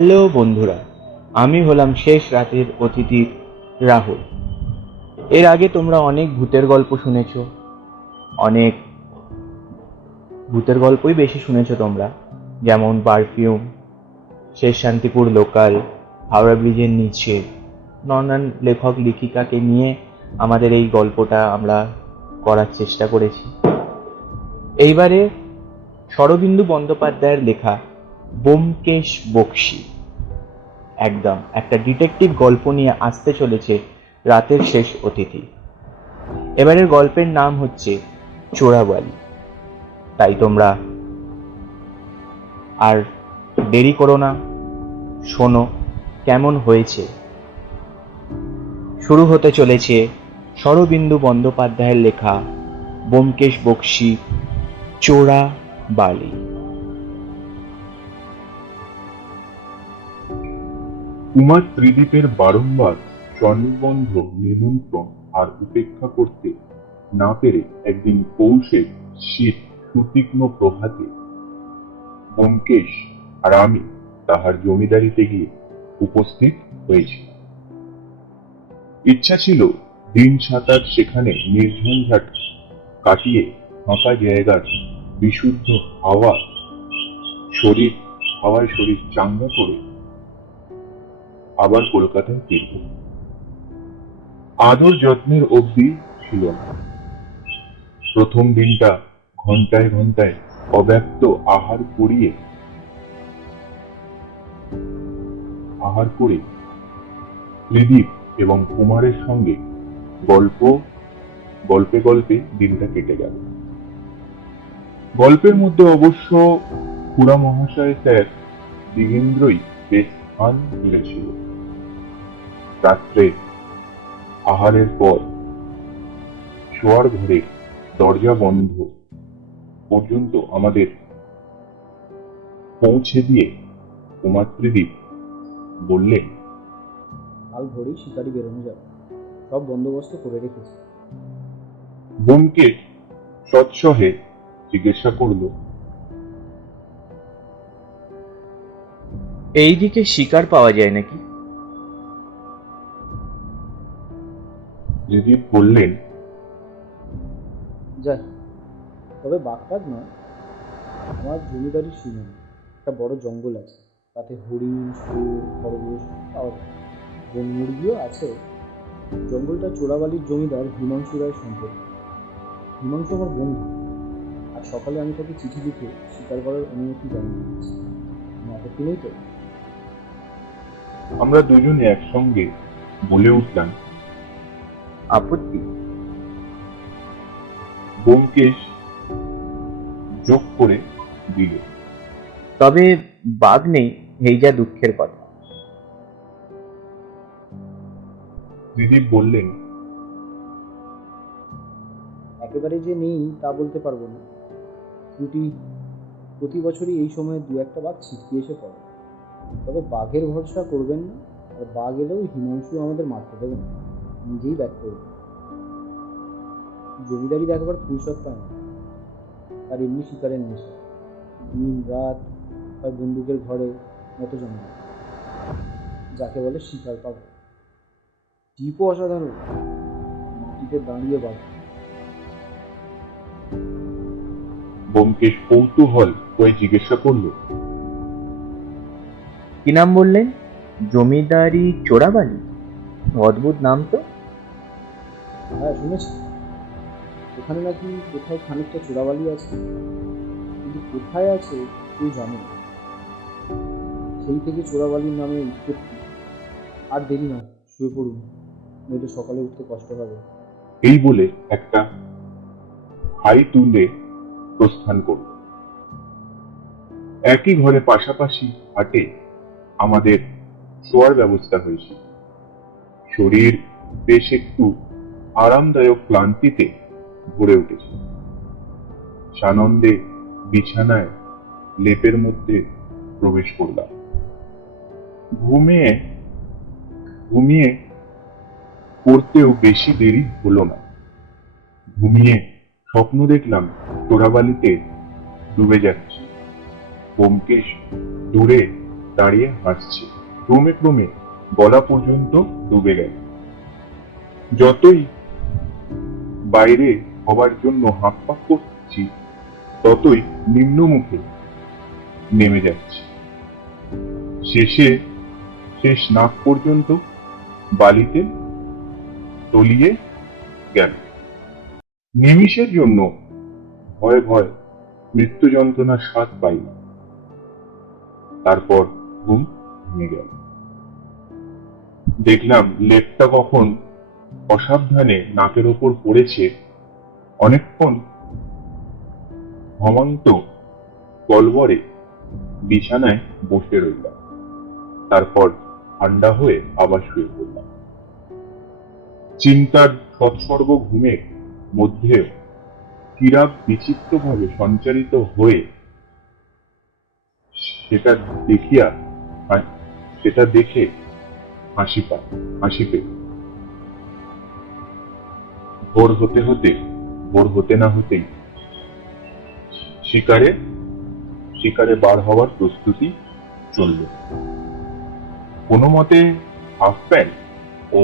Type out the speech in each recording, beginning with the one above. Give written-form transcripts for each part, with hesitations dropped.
Hello বন্ধুরা, আমি হলাম শেষ রাতের অতিথি রাহুল। এর আগে তোমরা অনেক ভূতের গল্প শুনেছো, অনেক ভূতের গল্পই বেশি শুনেছো তোমরা, যেমন পারফিউম, শেষ শান্তিপুর লোকাল, হাওড়া ব্রিজের নিচে। নানান লেখক লেখিকাকে নিয়ে আমাদের এই গল্পটা আমরা করার চেষ্টা করেছি। এইবারে শরদিন্দু বন্দ্যোপাধ্যায়ের লেখা ব্যোমকেশ বক্সী একদম একটা ডিটেকটিভ গল্প নিয়ে আসতে চলেছে রাতের শেষ অতিথি। এবারের গল্পের নাম হচ্ছে চোরাবালি। তাই তোমরা আর দেরি করো না, শোনো কেমন হয়েছে। শুরু হতে চলেছে শরদিন্দু বন্দ্যোপাধ্যায়ের লেখা ব্যোমকেশ বক্সী চোরাবালি। কুমার ত্রিদীপের বারংবার স্বনির্বন্ধ নিমন্ত্রণ আর উপেক্ষা করতে না পেরে একদিন পৌষের শীত সুতীক্ষ্ণ প্রভাতে ব্যোমকেশ আর আমি তাহার জমিদারিতে গিয়ে উপস্থিত হয়েছি। ইচ্ছা ছিল দিন সাঁতার সেখানে নির্ঝঞ্ঝাট কাটিয়ে ফাঁকা জায়গার বিশুদ্ধ হাওয়ায় শরীর চাঙ্গা করে আবার কলকাতায় ফিরব। আদর যত্নের অবধি ছিল না। প্রথম দিনটা ঘন্টায় ঘন্টায় অব্যক্ত আহার করে ত্রিদীপ এবং কুমারের সঙ্গে গল্পে গল্পে দিনটা কেটে গেল। গল্পের মধ্যে অবশ্য খুড়া মহাশয় স্যার দিগেন্দ্রই বেশ স্থান মিলেছিল। রাত্রে আহারের পর শোয়ার ঘরে দরজা বন্ধ পর্যন্ত আমাদের পৌঁছে দিয়ে কুমার ত্রিদীপ বললেন, কাল ভোরেই শিকারি বেরোনো যাবে, সব বন্দোবস্ত করে রেখেছি। ব্যোমকেশ সৎসহে জিজ্ঞাসা করল, এইদিকে শিকার পাওয়া যায় নাকি? ত্রিদীপ বললেন, যাই, তবে বাঘটাক নয়, আমার জমিদারি শুনুন, একটা বড় জঙ্গল আছে, তাতে হরিণ, শুয়োর, খরগোশ পাওয়া যায়, বন মুরগিও আছে। জঙ্গলটা চোরাবালির জমিদার হিমাংশু রায় সম্পত্তি। হিমাংশু আমার বন্ধু, আর সকালে আমি তাকে চিঠি লিখে শিকার করার অনুমতি জানিয়ে দিয়েছি। আপত্তি নেই তো? আমরা দুজনে একসঙ্গে বলে উঠলাম, আপত্তি? ব্যোমকেশ যোগ করে দিল, তবে বাঘ নেই, এই যা দুঃখের কথা। ত্রিদীপ বললেন, একেবারে যে নেই তা বলতে পারবো না। ত্রুটি প্রতি বছরই এই সময় দু একটা বাঘ ছিটকে এসে পড়ে। তবে বাঘের ভরসা করবেন না, আর বাঘ এলেও হিমাংশু আমাদের মারতে দেবে না, নিজেই ব্যাক করবে। জমিদারি দেখবার ফুরসত পায় না, আর এমনি শিকারের নেশা, দিন রাত হয় বন্দুকের ঘরে মতো জমে, যাকে বলে শিকার পাবে। টিপও অসাধারণ, মাটিতে দাঁড়িয়ে বাঘ। ব্যোমকেশ কৌতূহল হয়ে জিজ্ঞাসা করল, কি নাম বললেন? জমিদারি চোরাবালি? অদ্ভুত নাম তো। হ্যাঁ, শুনেছি ওখানে নাকি কোথায় খানিকটা চোরাবালি আছে, কিন্তু কোথায় আছে কেউ জানে না। সেই থেকে চোরাবালির নামে উৎপত্তি। আর দেরি না, শুয়ে পড়ুন, নইলে সকালে উঠতে কষ্ট হবে। এই বলে একটা হাই তুলে প্রস্থান করল। একই ঘরে পাশাপাশি হাটে আমাদের শোয়ার ব্যবস্থা হয়েছে। শরীর বেশ একটু আরামদায়ক ক্লান্তিতে ভরে উঠেছে। সানন্দে বিছানায় লেপের মধ্যে প্রবেশ করলাম। ঘুমিয়ে ঘুমিয়ে পড়তেও বেশি দেরি হলো না। ঘুমিয়ে স্বপ্ন দেখলাম চোরাবালিতে ডুবে যাচ্ছি। ব্যোমকেশ দূরে দাঁড়িয়ে হাসছে, ক্রমে ক্রমে গলা পর্যন্ত ডুবে গেল। যতই বাইরে হবার জন্য হাঁকপাক করছি, ততই নিম্নমুখে নেমে যাচ্ছে। শেষ নাক পর্যন্ত বালিতে তলিয়ে গেল। নিমিষের জন্য ভয় ভয় মৃত্যু যন্ত্রণার স্বাদ পাই না। তারপর ঘুম ভেঙে গেল। দেখলাম লেপটা কখন অসাবধানে নাকের ওপর পড়েছে। অনেকক্ষণ ঘুমন্ত গলবরে বিছানায় বসে রইলাম। তারপর ঠান্ডা হয়ে আবার শুয়ে পড়লাম। চিন্তার সৎসর্গ ঘুমের মধ্যে কিরাব বিচিত্রভাবে সঞ্চারিত হয়ে সেটা দেখে হাসি পেল। ভোর হতে না হতেই শিকারে বার হওয়ার প্রস্তুতি চলল। কোনো মতে হাফ প্যান্ট ও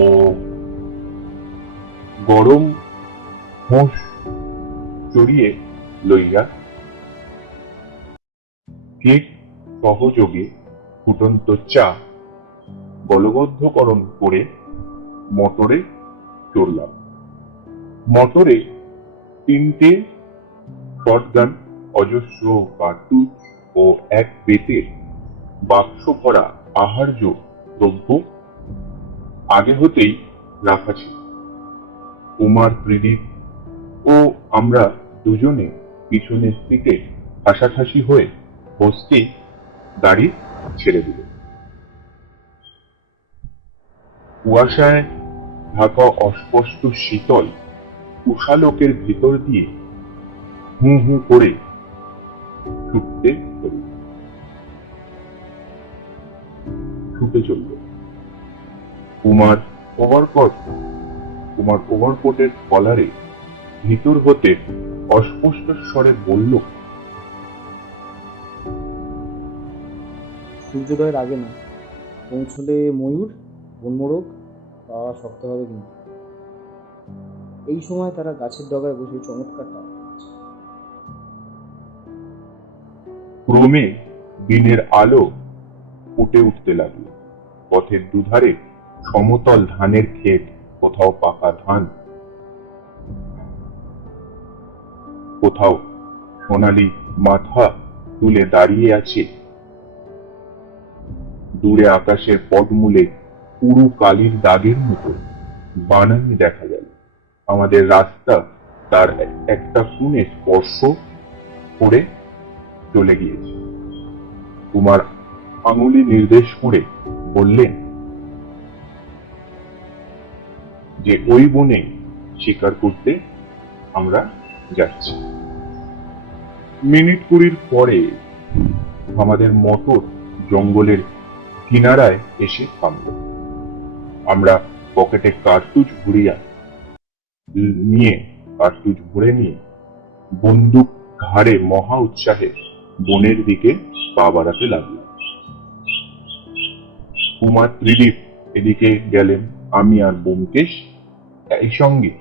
গরম হোঁস চড়িয়ে লইয়া কেক সহযোগে ফুটন্ত চা গলবদ্ধকরণ করে মোটরে চড়লাম। মোটরে 3টে শটগান, অজস্র কার্তুজ ও এক বেতের বাক্স ভরা আহার্য দ্রব্য আগে হতেই রাখা ছিল। কুমার, ত্রিদীপ ও আমরা দুজনে পিছনের দিকে ঠাসাঠাসি হয়ে বসতেই গাড়ি ছেড়ে দিল। কুয়াশায় ঢাকা অস্পষ্ট শীতল উষালোকের ভিতর দিয়ে হু হু করে ছুটে চলল। কুমার ওভারকোটের কলারে ভিতর হতে অস্পষ্ট স্বরে বলল, সূর্যোদয়ের আগে না পৌঁছলে ময়ূর বনমোরগ পাওয়া শক্ত হবে, কিন্তু এই সময় তারা গাছের ডগায় বসে চমৎকারটা। ক্রমে দিনের আলো ফুটে উঠতে লাগলো। পথের দুধারে সমতল ধানের ক্ষেত, কোথাও পাকা ধান, কোথাও সোনালি মাথা তুলে দাঁড়িয়ে আছে। দূরে আকাশের পদমূলে পুরু কালির দাগের মতো বানানি দেখা গেল। আমাদের রাস্তা তার একটা কোণে স্পর্শ করে চলে গিয়েছে। কুমার আঙুলি নির্দেশ করে বললেন যে ওই বনে শিকার করতে আমরা যাচ্ছি। মিনিট 20 পরে আমাদের মোটর জঙ্গলের কিনারায় এসে থামল। আমরা পকেটে কার্তুজ ভরে নিয়ে বন্দুক ঘাড়ে মহা উৎসাহে বনের দিকে পা বাড়াতে লাগলাম। কুমার, ত্রিদীপ এদিকে গেলেন, আমি আর ব্যোমকেশ এই সঙ্গে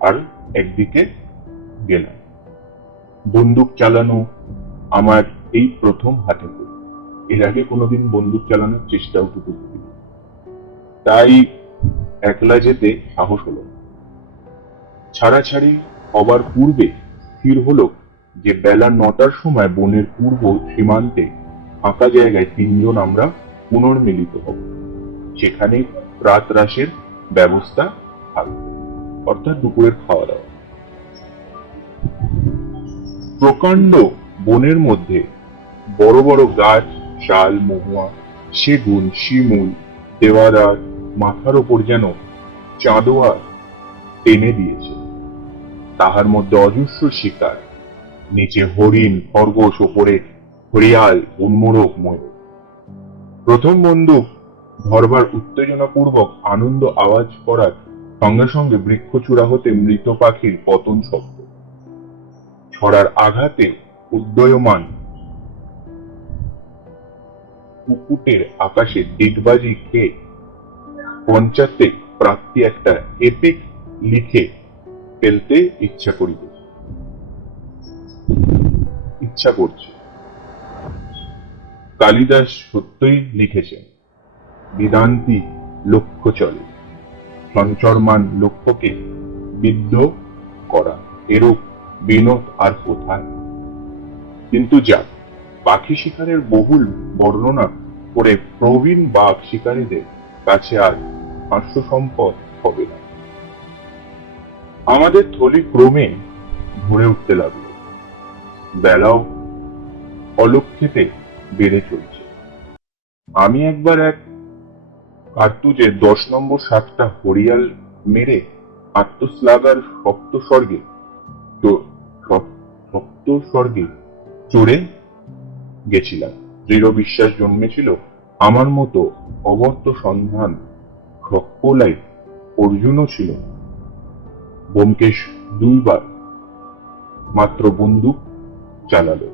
আর একদিকে গেলাম। বন্দুক চালানো আমার এই প্রথম হাতে করে। এর আগে কোনোদিন বন্দুক চালানোর চেষ্টাও তো করিনি, তাই একলা যেতে সাহস হলো। ছাড়াছাড়ি হবার পূর্বে স্থির হলো যে বেলা 9টার সময় বনের পূর্ব সীমান্তে ফাঁকা জায়গায় 3 জন আমরা পুনর্মিলিত হব। সেখানে প্রাতরাশের ব্যবস্থা থাকবে, অর্থাৎ দুপুরের খাওয়া দাওয়া। প্রকাণ্ড বনের মধ্যে বড় বড় গাছ, শাল, মহুয়া, সেগুন, শিমুল, দেওয়াদার মাথার ওপর যেন চাঁদোয়া টেনে দিয়েছে। তাহার মধ্যে অজস্র শিকার, নিচে হরিণ, খরগোশ, ওপরে হরিয়াল, উন্মোরক, ময়ূর। প্রথম বন্দুক ধরবার উত্তেজনাপূর্বক আনন্দ আওয়াজ করার সঙ্গে সঙ্গে বৃক্ষচূড়া হতে মৃত পাখির পতন শব্দ, ছড়ার আঘাতে উদীয়মান কুকুটের আকাশে ডিগবাজি খেয়ে পঞ্চায়েতে প্রাপ্তি একটা এপিক লিখে ফেলতে ইচ্ছা করছে। কালিদাস সত্যই লিখেছেন, বিদান্তি লক্ষ্য চলে, সঞ্চরমান লক্ষ্যকে বিদ্ধ করা, এরূপ বিনোদ আর কোথায়। কিন্তু যাক, পাখি শিকারের বহুল বর্ণনা করে প্রবীণ বাঘ শিকারীদের কাছে আর হাস্য সম্পদ হবে না। আমাদের থলি ক্রমে ভরে উঠতে লাগলো, বেলাও অলক্ষিতে বেড়ে চলছে। আমি একবার এক কার্তুজে 10 নম্বর 7টা হরিয়াল মেরে আত্মশ্লাঘার সপ্তস্বর্গে চড়ে গেছিলাম। দৃঢ় বিশ্বাস জন্মেছিল আমার মতো অবর্ত সন্ধান সকলাই অর্জুনও ছিল। ব্যোমকেশ 2 বার মাত্র বন্দুক চালালো,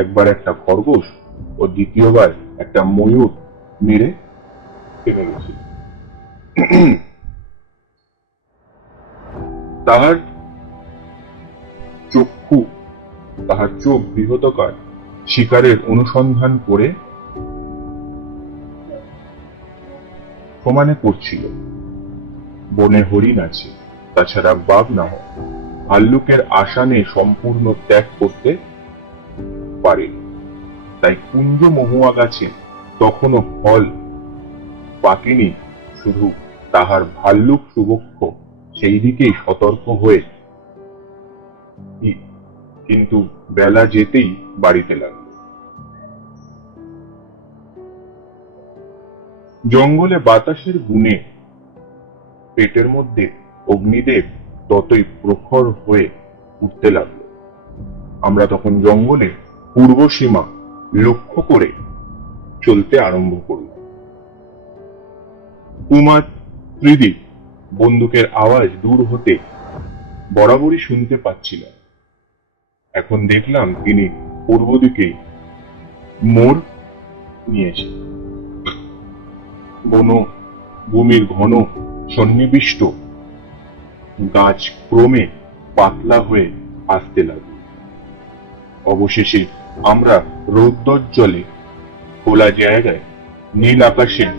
একবার একটা খরগোশ ও দ্বিতীয়বার একটা ময়ূর মেরে থেমে গেছিল। তাহার চোখ বৃহৎকার শিকারের অনুসন্ধান করে সমানে করছিল। বনে হরিণ আছে, তাছাড়া বাঘ না হয় ভাল্লুকের আসানে সম্পূর্ণ ত্যাগ করতে পারে। তাই কুঞ্জ মহুয়া গাছে তখনও ফল পাকেনি, শুধু তাহার ভাল্লুক সুবক্ষ সেই দিকেই সতর্ক হয়ে, কিন্তু বেলা যেতেই বাড়িতে লাগলো। জঙ্গলে বাতাসের গুণে পেটের মধ্যে অগ্নিদেব ততই প্রখর হয়ে উঠতে লাগলো। আমরা তখন জঙ্গলে পূর্ব সীমা লক্ষ্য করে চলতে আরম্ভ করল। কুমার ত্রিদীপ বন্দুকের আওয়াজ দূর হতে বরাবরই শুনতে পাচ্ছিলেন। এখন দেখলাম তিনি পূর্ব দিকে মোড় নিয়েছে। ভূমির ঘন সন্নিবিষ্ট গাছ ক্রমে পাতলা হয়ে আসতে লাগল। অবশেষে আমরা রৌদ্রোজ্জ্বলে খোলা জায়গায় নীল আকাশের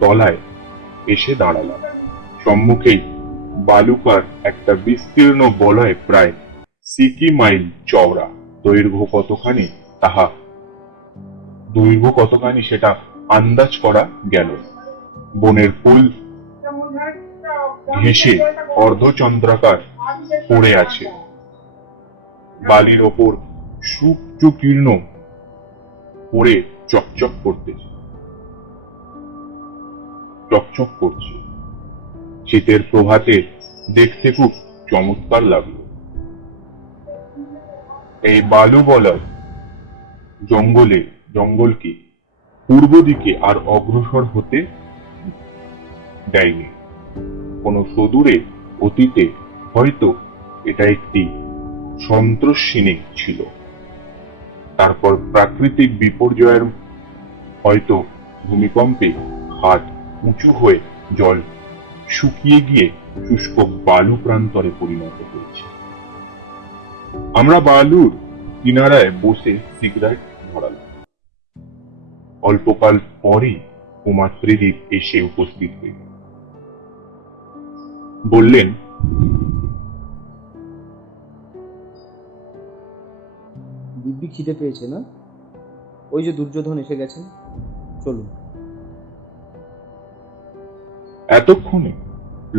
তলায় এসে দাঁড়ালাম। সম্মুখেই বালুকার একটা বিস্তীর্ণ বলয়, প্রায় 60 মাইল চওড়া। দৈর্ঘ্য কতখানি সেটা আন্দাজ করা গেল। বনের ফুল ঘেঁষে অর্ধচন্দ্রাকার পড়ে আছে, বালির ওপর সূর্যকিরণ পড়ে চকচক করছে। শীতের প্রভাতে দেখতে খুব চমৎকার লাগলো। এই বালু বলয় জঙ্গলকে পূর্ব দিকে আর অগ্রসর হতে দেয়নি। কোন সুদূরে অতীতে হয়তো এটা একটি সন্ত্রাসিনী ছিল, তারপর প্রাকৃতিক বিপর্যয়ের হয়তো ভূমিকম্পে খাদ উঁচু হয়ে জল শুকিয়ে গিয়ে শুষ্ক বালু প্রান্তরে পরিণত হয়েছে। আমরা বালুর কিনারায় বসে সিগারেট ধরালাম। অল্পকাল পরেই কুমার ত্রিদীপ এসে উপস্থিত হইল। বললেন, দিব্যি খিদে পেয়েছে না? ওই যে দুর্যোধন এসে গেছেন, চলুন। এতক্ষণে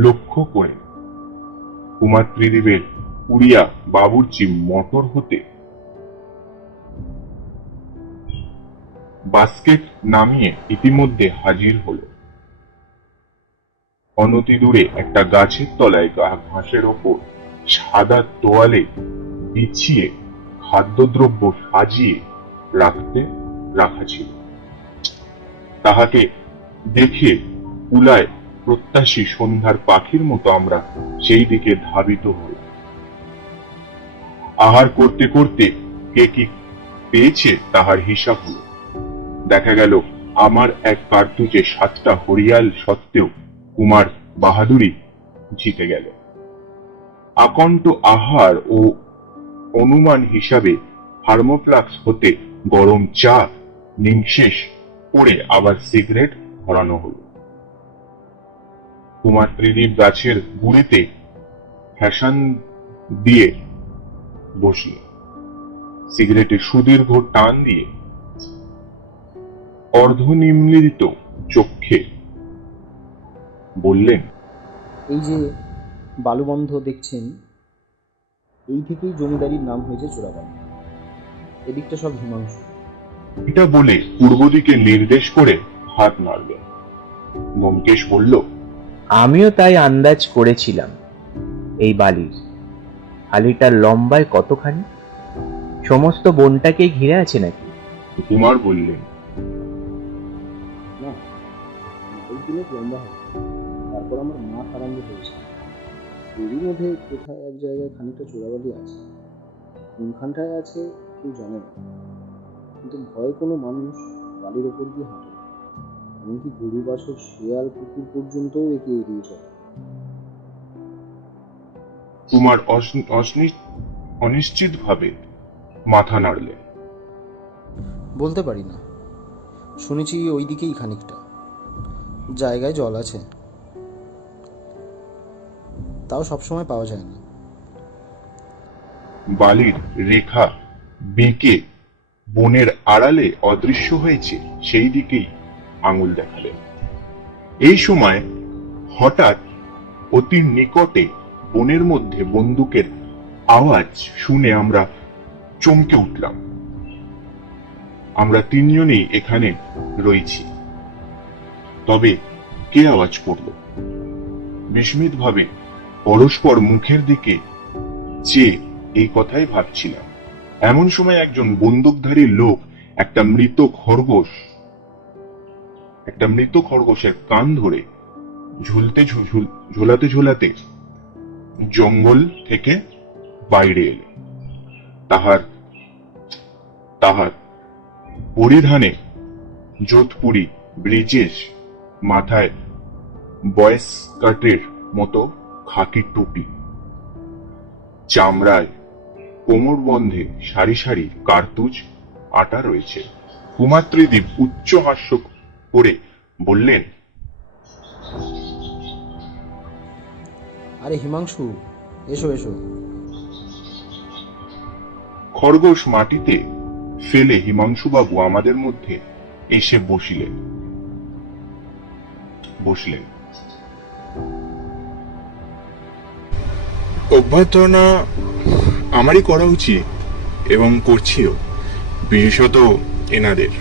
লক্ষ্য করে কুমার ত্রিদীপের উড়িয়া বাবুর্চি মোটর হতে বাস্কেট নামিয়ে ইতিমধ্যে হাজির হলো। অনতি দূরে একটা গাছের তলায় ঘাসের ওপর সাদা তোয়ালে বিছিয়ে খাদ্যদ্রব্য সাজিয়ে রাখা ছিল। তাহাকে দেখে কুলায় প্রত্যাশী সন্ধ্যার পাখির মতো আমরা সেই দিকে ধাবিত হই। আহার করতে করতে কে কি পেয়েছে তাহার হিসাব হলো। দেখা গেল আমার এক কার্তুজে 7টা হরিয়াল সত্ত্বেও কুমার বাহাদুরি জিতে গেল। আকণ্ঠ আহার ও অনুমান হিসাবে থার্মোফ্লাক্স হতে গরম চা নিঃশেষ করে আবার সিগারেট ধরানো হলো। কুমার ত্রিদীপ গাছের গুড়িতে ফ্যাশন দিয়ে বসল। সিগারেটে সুদীর্ঘ টান দিয়ে অর্ধনিমীলিত চোখে বললেন, এই যে বালুবন্ধ দেখছেন, এই থেকেই জমিদারির নাম হয়েছে চোরাবালি। এদিকটা সব হিমাংশু। এটা বলে পূর্ব দিকে নির্দেশ করে হাত নাড়লেন। ব্যোমকেশ বলল, আমিও তাই আন্দাজ করেছিলাম। এই বালির হালিটার লম্বায় কতখানি? সমস্ত বনটাকে ঘিরে আছে নাকি? কুমার বললেন, না, ওই দিনে লম্বা হবে। তারপর আমার মাথ আরম্ভ হয়েছে। এরই মধ্যে কোথায় এক জায়গায় খানিকটা চোরাবালি আছে। কোনখানটায় আছে কেউ জানে না, কিন্তু ভয়ে কোনো মানুষ বালির ওপর দিয়ে হাঁটে না। এমনকি গরু বাছর, শেয়াল, কুকুর পর্যন্তও একে এড়িয়ে চলে। কুমার অনিশ্চিত ভাবে মাথা নাড়লেন। বলতে পারি না, শুনেছি ওই দিকেই খানিকটা জায়গায় জল আছে, তাও সবসময় পাওয়া যায় না। বালির রেখা বেঁকে বনের আড়ালে অদৃশ্য হয়েছে, সেই দিকেই আঙুল দেখালেন। এই সময় হঠাৎ অতি নিকটে বনের মধ্যে বন্দুকের আওয়াজ শুনে আমরা চমকে উঠলাম। আমরা তিনজনই এখানে রয়েছি, তবে কে আওয়াজ করল? বিস্মিত ভাবে পরস্পর মুখের দিকে চেয়ে এই কথাই ভাবছিলাম। এমন সময় একজন বন্দুকধারী লোক একটা মৃত খরগোশের কান ধরে ঝোলাতে ঝোলাতে জঙ্গল থেকে বাইরে এলো। তাহার পরিধানে যোধপুরি ব্রিজেশ, মাথায় বয়েস কাটের মতো খাকি টুপি, চামড়ায় কোমরবন্ধে সারি সারি কার্তুজ আটা রয়েছে। কুমার ত্রিদীপ উচ্চ হাস্য করে বললেন, আরে হিমাংশু, এসো এসো। খরগোশ মাটিতে ফেলে হিমাংশুবাবু আমাদের মধ্যে এসে বসলেন। অভ্যর্থনা আমারই করা উচিত এবং করছিও, বিশেষত এনাদের।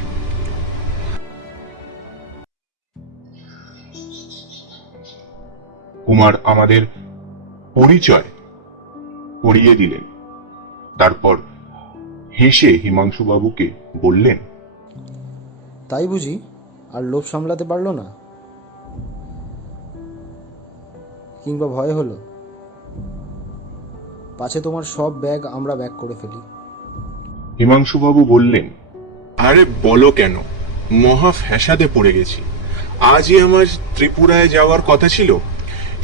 কুমার আমাদের পরিচয় করিয়ে দিলেন। তারপর হেসে হিমাংশুবাবুকে বললেন, তাই বুঝি আর লোভ সামলাতে পারলো না, কিংবা ভয় হলো? পাছে তোমার সব ব্যাগ আমরা ব্যাগ করে ফেলি। হিমাংশুবাবু বললেন, আরে বলো কেন, মহা ফ্যাসাদে পড়ে গেছি। আজই আমার ত্রিপুরায় যাওয়ার কথা ছিল,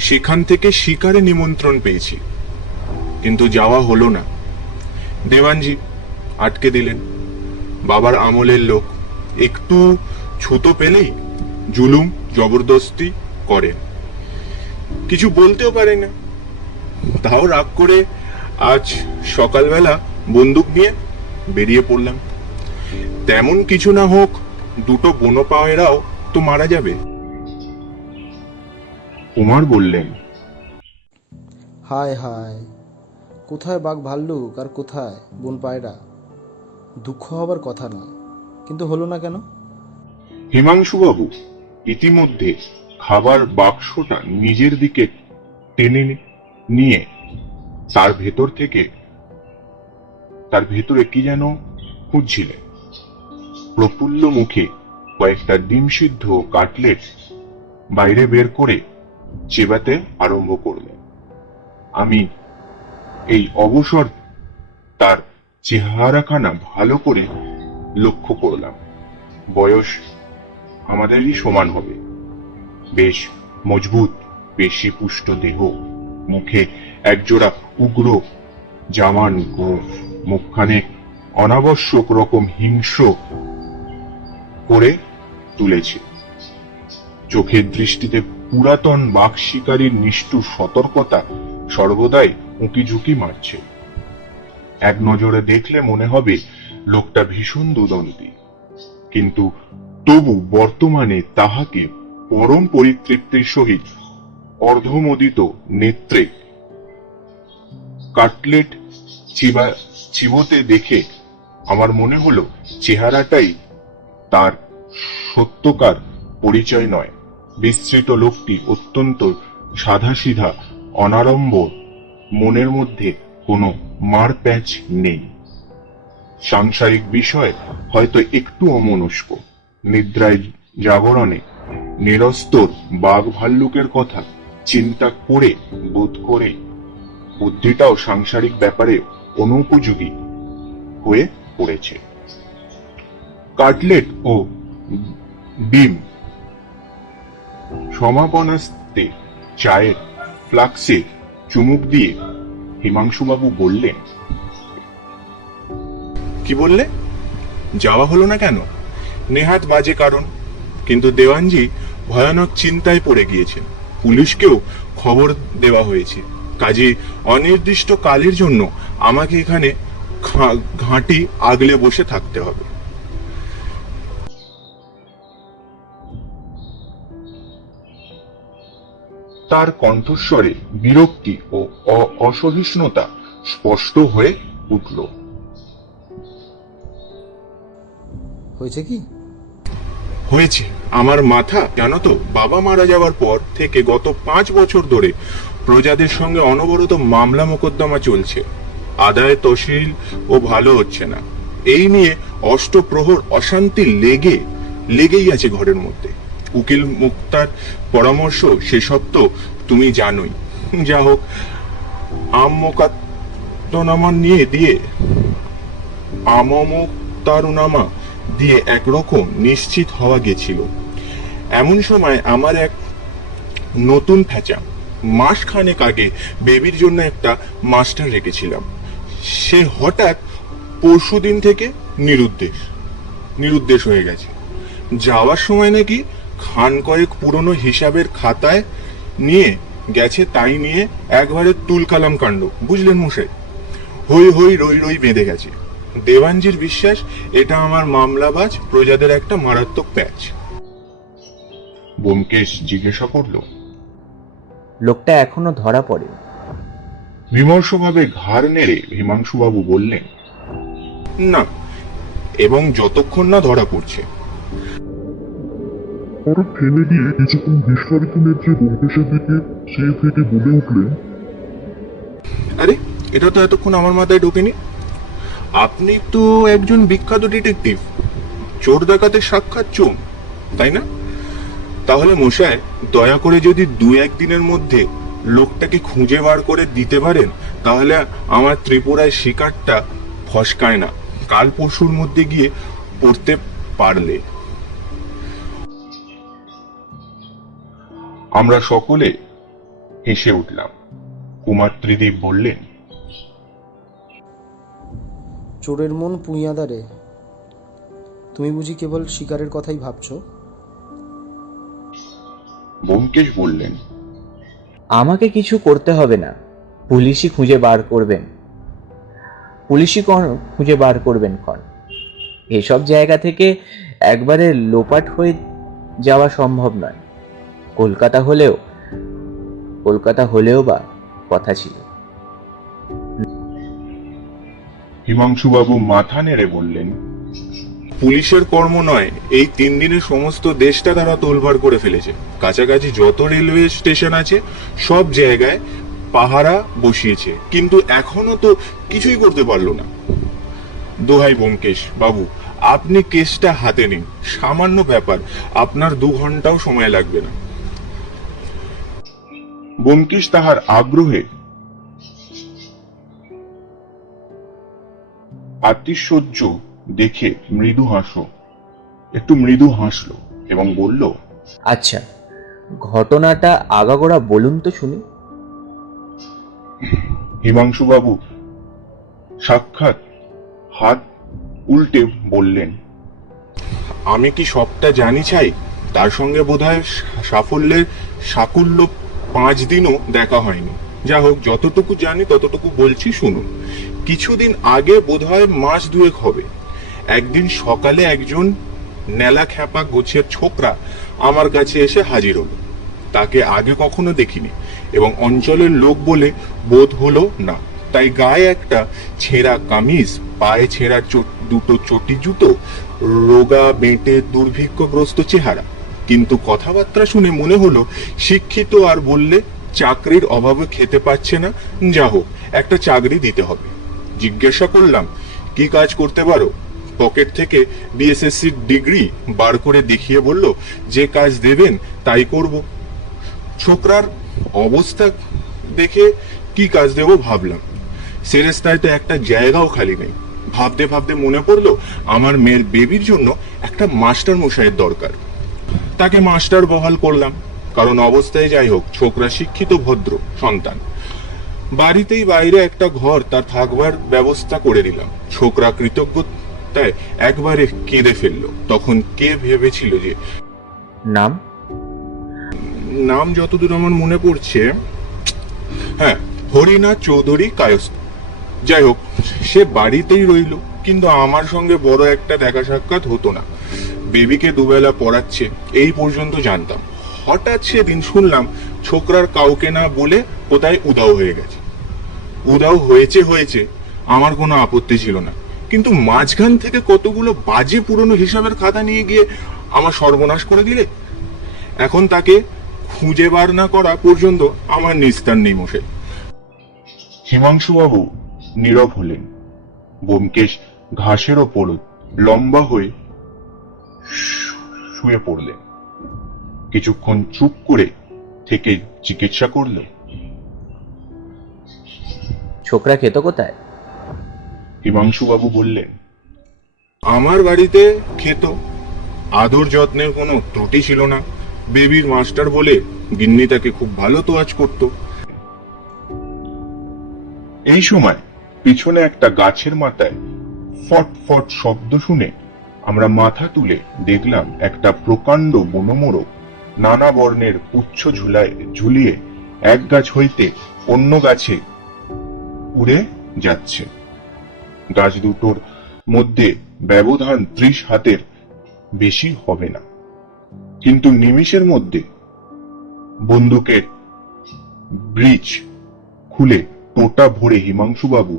সেখান থেকে শিকারে নিমন্ত্রণ পেয়েছি, কিন্তু যাওয়া হলো না। দেওয়ানজি আটকে দিলেন। বাবার আমলের লোক, একটু ছুতো পেলেই জুলুম জবরদস্তি করে, কিছু বলতেও পারে না। তাও রাগ করে আজ সকালবেলা বন্দুক নিয়ে বেরিয়ে পড়লাম। তেমন কিছু না হোক, দুটো বনপায়রাও তো মারা যাবে। কুমার বললেন, হায় হায়, কোথায় বাঘ ভাল্লুক আর কোথায় বন পায়রা? দুঃখ হবার কথা নয়, কিন্তু হলো না কেন? হিমাংশুবাবু ইতিমধ্যে খাবার বাক্সটা নিজের দিকে টেনে নিয়ে তার ভেতরে কি যেন খুঁজছিলেন। প্রফুল্ল মুখে কয়েকটা ডিম সিদ্ধ কাটলেট বাইরে বের করে চেবাতে আরম্ভ করলেন। আমি এই অবসর তার চেহারাখানা ভালো করে লক্ষ্য করলাম। বয়স আমাদেরই সমান হবে। বেশ মজবুত পেশি পুষ্ট দেহ, মুখে একজোড়া উগ্র জামান গোঁফ, মুখখানে অনাবশ্যক রকম হিংস্র করে তুলেছে। চোখের দৃষ্টিতে পুরাতন বাঘ শিকারীর নিষ্ঠুর সতর্কতা সর্বদাই উঁকি ঝুঁকি মারছে। এক নজরে দেখলে মনে হবে লোকটা ভীষণ দুদন্তী, কিন্তু তবু বর্তমানে তাহাকে পরম পরিতৃপ্তির সহিত অর্ধমোদিত নেত্রে কাটলেট চিবোতে দেখে আমার মনে হলো চেহারাটাই তার সত্যকার পরিচয় নয়। বিস্তৃত লোকটি অত্যন্ত সাধাসিধা, অনাড়ম্বর, মনের মধ্যে কোনো মারপ্যাচ নেই। সাংসারিক বিষয় হয়তো একটু অমনস্ক, নিদ্রায় জাগরণে নিরস্তর বাঘ ভাল্লুকের কথা চিন্তা করে বোধ করে বুদ্ধিটাও সাংসারিক ব্যাপারে অনুপযোগী হয়ে পড়েছে। কাটলেট ও ডিম সমাপনাস্তে চায়ের ফ্লাক্সে চুমুক দিয়ে হিমাংশুবাবু বললেন, কি বললে? যাওয়া হলো না কেন? নেহাত বাজে কারণ, কিন্তু দেওয়ানজি ভয়ানক চিন্তায় পড়ে গিয়েছেন। পুলিশকেও খবর দেওয়া হয়েছে। কাজে অনির্দিষ্ট কালের জন্য আমাকে এখানে ঘাঁটি আগলে বসে থাকতে হবে। তার কণ্ঠস্বরে বিরক্তি ও অসহিষ্ণুতা স্পষ্ট হয়ে উঠল। হয়েছে কি? হয়েছে আমার মাথা, জানো তো, বাবা মারা যাওয়ার পর থেকে গত 5 বছর ধরে প্রজাদের সঙ্গে অনবরত মামলা মোকদ্দমা চলছে। আদায় তহসিল ও ভালো হচ্ছে না। এই নিয়ে অষ্টপ্রহর অশান্তি লেগেই আছে ঘরের মধ্যে। উকিল মুক্তার পরামর্শ সেসব তো তুমি জানোই। যা হোক, আমোকাত্তনামা দিয়ে একরকম নিশ্চিত হওয়া গেছিল। এমন সময় আমার এক নতুন ফ্যাচা, মাস খানেক আগে বেবির জন্য একটা মাস্টার রেখেছিলাম, সে হঠাৎ পরশুদিন থেকে নিরুদ্দেশ হয়ে গেছে। যাওয়ার সময় নাকি খান কয়েক পুরনো হিসাবের খাতায় নিয়ে গেছে, তাই নিয়ে একবারে তুলকালাম কাণ্ড, বুঝলেন মশাই। হই হই রই রই বেঁধে গেছে। দেওয়ানজির বিশ্বাস এটা আমার মামলাবাজ প্রজাদের একটা মারাত্মক প্যাচ। ব্যোমকেশ জিজ্ঞাসা করল, লোকটা এখনো ধরা পড়ে? বিমর্ষভাবে ঘাড় নেড়ে হিমাংশুবাবু বললেন, না, এবং যতক্ষণ না ধরা পড়ছে। হঠাৎ থেমে গিয়ে কিছুক্ষণ বিস্ফারিত নেত্রে ব্যোমকেশের দিকে চেয়ে থেকে বলে উঠলেন, আরে, এটা তো এতক্ষণ আমার মাথায় ঢোকেনি। আপনি তো একজন বিখ্যাত ডিটেকটিভ, চোর ডাকাতের সাক্ষাৎ চোর, তাই না? তাহলে মশাই, দয়া করে যদি 2-1 দিনের মধ্যে লোকটাকে খুঁজে বার করে দিতে পারেন, তাহলে আমার ত্রিপুরায় শিকারটা ফসকায় না। কাল পরশুর মধ্যে গিয়ে পড়তে পারলে। আমরা সকলে হেসে উঠলাম। কুমার ত্রিদীপ বললেন, চোরের মন পুঁইয়াদারে, তুমি বুঝি কেবল শিকারের কথাই ভাবছো? ব্যোমকেশ বললেন, আমাকে কিছু করতে হবে না, পুলিশই খুঁজে বার করবেন। খুঁজে বার করবেন ক্ষণ। এসব জায়গা থেকে একবারে লোপাট হয়ে যাওয়া সম্ভব নয়। কলকাতা হলেও বা কথা ছিল। হিমাংশুবাবু মাথা নেড়ে বললেন, পুলিশের কর্ম নয়, এই 3 দিনে সমস্ত দেশটা তারা তোলপাড় করে ফেলেছে। কাছাকাছি যত রেলওয়ে স্টেশন আছে সব জায়গায় পাহারা বসিয়েছে, কিন্তু এখনো তো কিছুই করতে পারলো না। দোহাই ব্যোমকেশ বাবু, আপনি কেসটা হাতে নিন। সামান্য ব্যাপার, আপনার 2 ঘন্টাও সময় লাগবে না। ব্যোমকেশ তাহার আগ্রহে আতিশয্য দেখে একটু মৃদু হাসল। এবং বলল, আচ্ছা, ঘটনাটা আগাগোড়া বলুন তো শুনি। হিমাংশুবাবু সাক্ষাৎ হাত উল্টে বললেন, আমি কি সবটা জানি চাই? তার সঙ্গে বোধহয় সাফল্যের সাকুল্য 5 দিনও দেখা হয়নি। যা হোক, যতটুকু জানি ততটুকু বলছি, শুনুন। কিছুদিন আগে বোধহয় মাস 2 হবে, একদিন সকালে একজন নেলা খ্যাপা গোছের ছোকরা আমার কাছে এসে হাজির হলো। তাকে আগে কখনো দেখিনি এবং অঞ্চলের লোক বলে বোধ হলো না, তাই গায়ে একটা ছেঁড়া কামিজ, পায়ে ছেঁড়া দুটো চটি জুতো, রোগা বেঁটে দুর্ভিক্ষগ্রস্ত চেহারা। কিন্তু কথাবার্তা শুনে মনে হলো শিক্ষিত, আর বললে চাকরির অভাবে খেতে পাচ্ছে না। যা হোক, একটা চাকরি দিতে হবে। জিজ্ঞাসা করলাম, কি কাজ করতে পারো? পকেট থেকে বিএসএসসি ডিগ্রি বার করে দেখিয়ে বলল, যে কাজ দেবেন তাই করব। ছোকরার অবস্থা দেখে কি কাজ দেব ভাবলাম। সেরেস্তায় তো একটা জায়গাও খালি নেই। ভাবতে ভাবতে মনে পড়লো আমার মেয়ের বেবির জন্য একটা মাস্টার মশাইয়ের দরকার। তাকে মাস্টার বহাল করলাম, কারণ অবস্থায় যাই হোক ছোকরা শিক্ষিত ভদ্র সন্তান। বাড়িতেই বাইরে একটা ঘর তার থাকবার ব্যবস্থা করে দিলাম। ছোকরা কৃতজ্ঞতায় একবারে কেঁদে ফেললো। তখন কে ভেবেছিল যে নাম? নাম যতদূর আমার মনে পড়ছে, হ্যাঁ, হরিনাথ চৌধুরী কায়স্থ। যাই হোক, সে বাড়িতেই রইল, কিন্তু আমার সঙ্গে বড় একটা দেখা সাক্ষাৎ হতো না। বেবিকে দুবেলা পড়াচ্ছে এই পর্যন্ত জানতাম। হঠাৎ সেদিন শুনলাম ছোকরার কাউকে না বলে কোথায় উধাও হয়ে গেছে। উধাও হয়েছে, আমার কোনো আপত্তি ছিল না, কিন্তু মাঝখান থেকে কতগুলো বাজে পুরনো হিসাবের খাতা নিয়ে গিয়ে আমার সর্বনাশ করে দিলে। এখন তাকে খুঁজে বার না করা পর্যন্ত আমার নিস্তার নেই মশাই। হিমাংশুবাবু নীরব হলেন। ব্যোমকেশ ঘাসের ওপর লম্বা হয়ে শুয়ে পড়লেন। কিছুক্ষণ চুপ করে থেকে জিজ্ঞাসা করলেন, ছোকরা খেত কোথায়? হিমাংশুবাবু বললেন, আমার বাড়িতে খেত। আদর যত্নের কোনো ত্রুটি ছিল না। বেবির মাস্টার বলে গিন্নি তাকে খুব ভালো তোয়াজ করত। এই সময় পিছনে একটা গাছের মাথায় ফট ফট শব্দ শুনে আমরা মাথা তুলে দেখলাম একটা প্রকাণ্ড বনমোরগ নানা বর্ণের পুচ্ছ ঝুলিয়ে এক গাছ হইতে অন্য গাছে উড়ে যাচ্ছে। গাছ দুটোর মধ্যে ব্যবধান 30 হাতের বেশি হবে না, কিন্তু নিমিষের মধ্যে বন্দুকের ব্রিজ খুলে টোটা ভরে হিমাংশুবাবু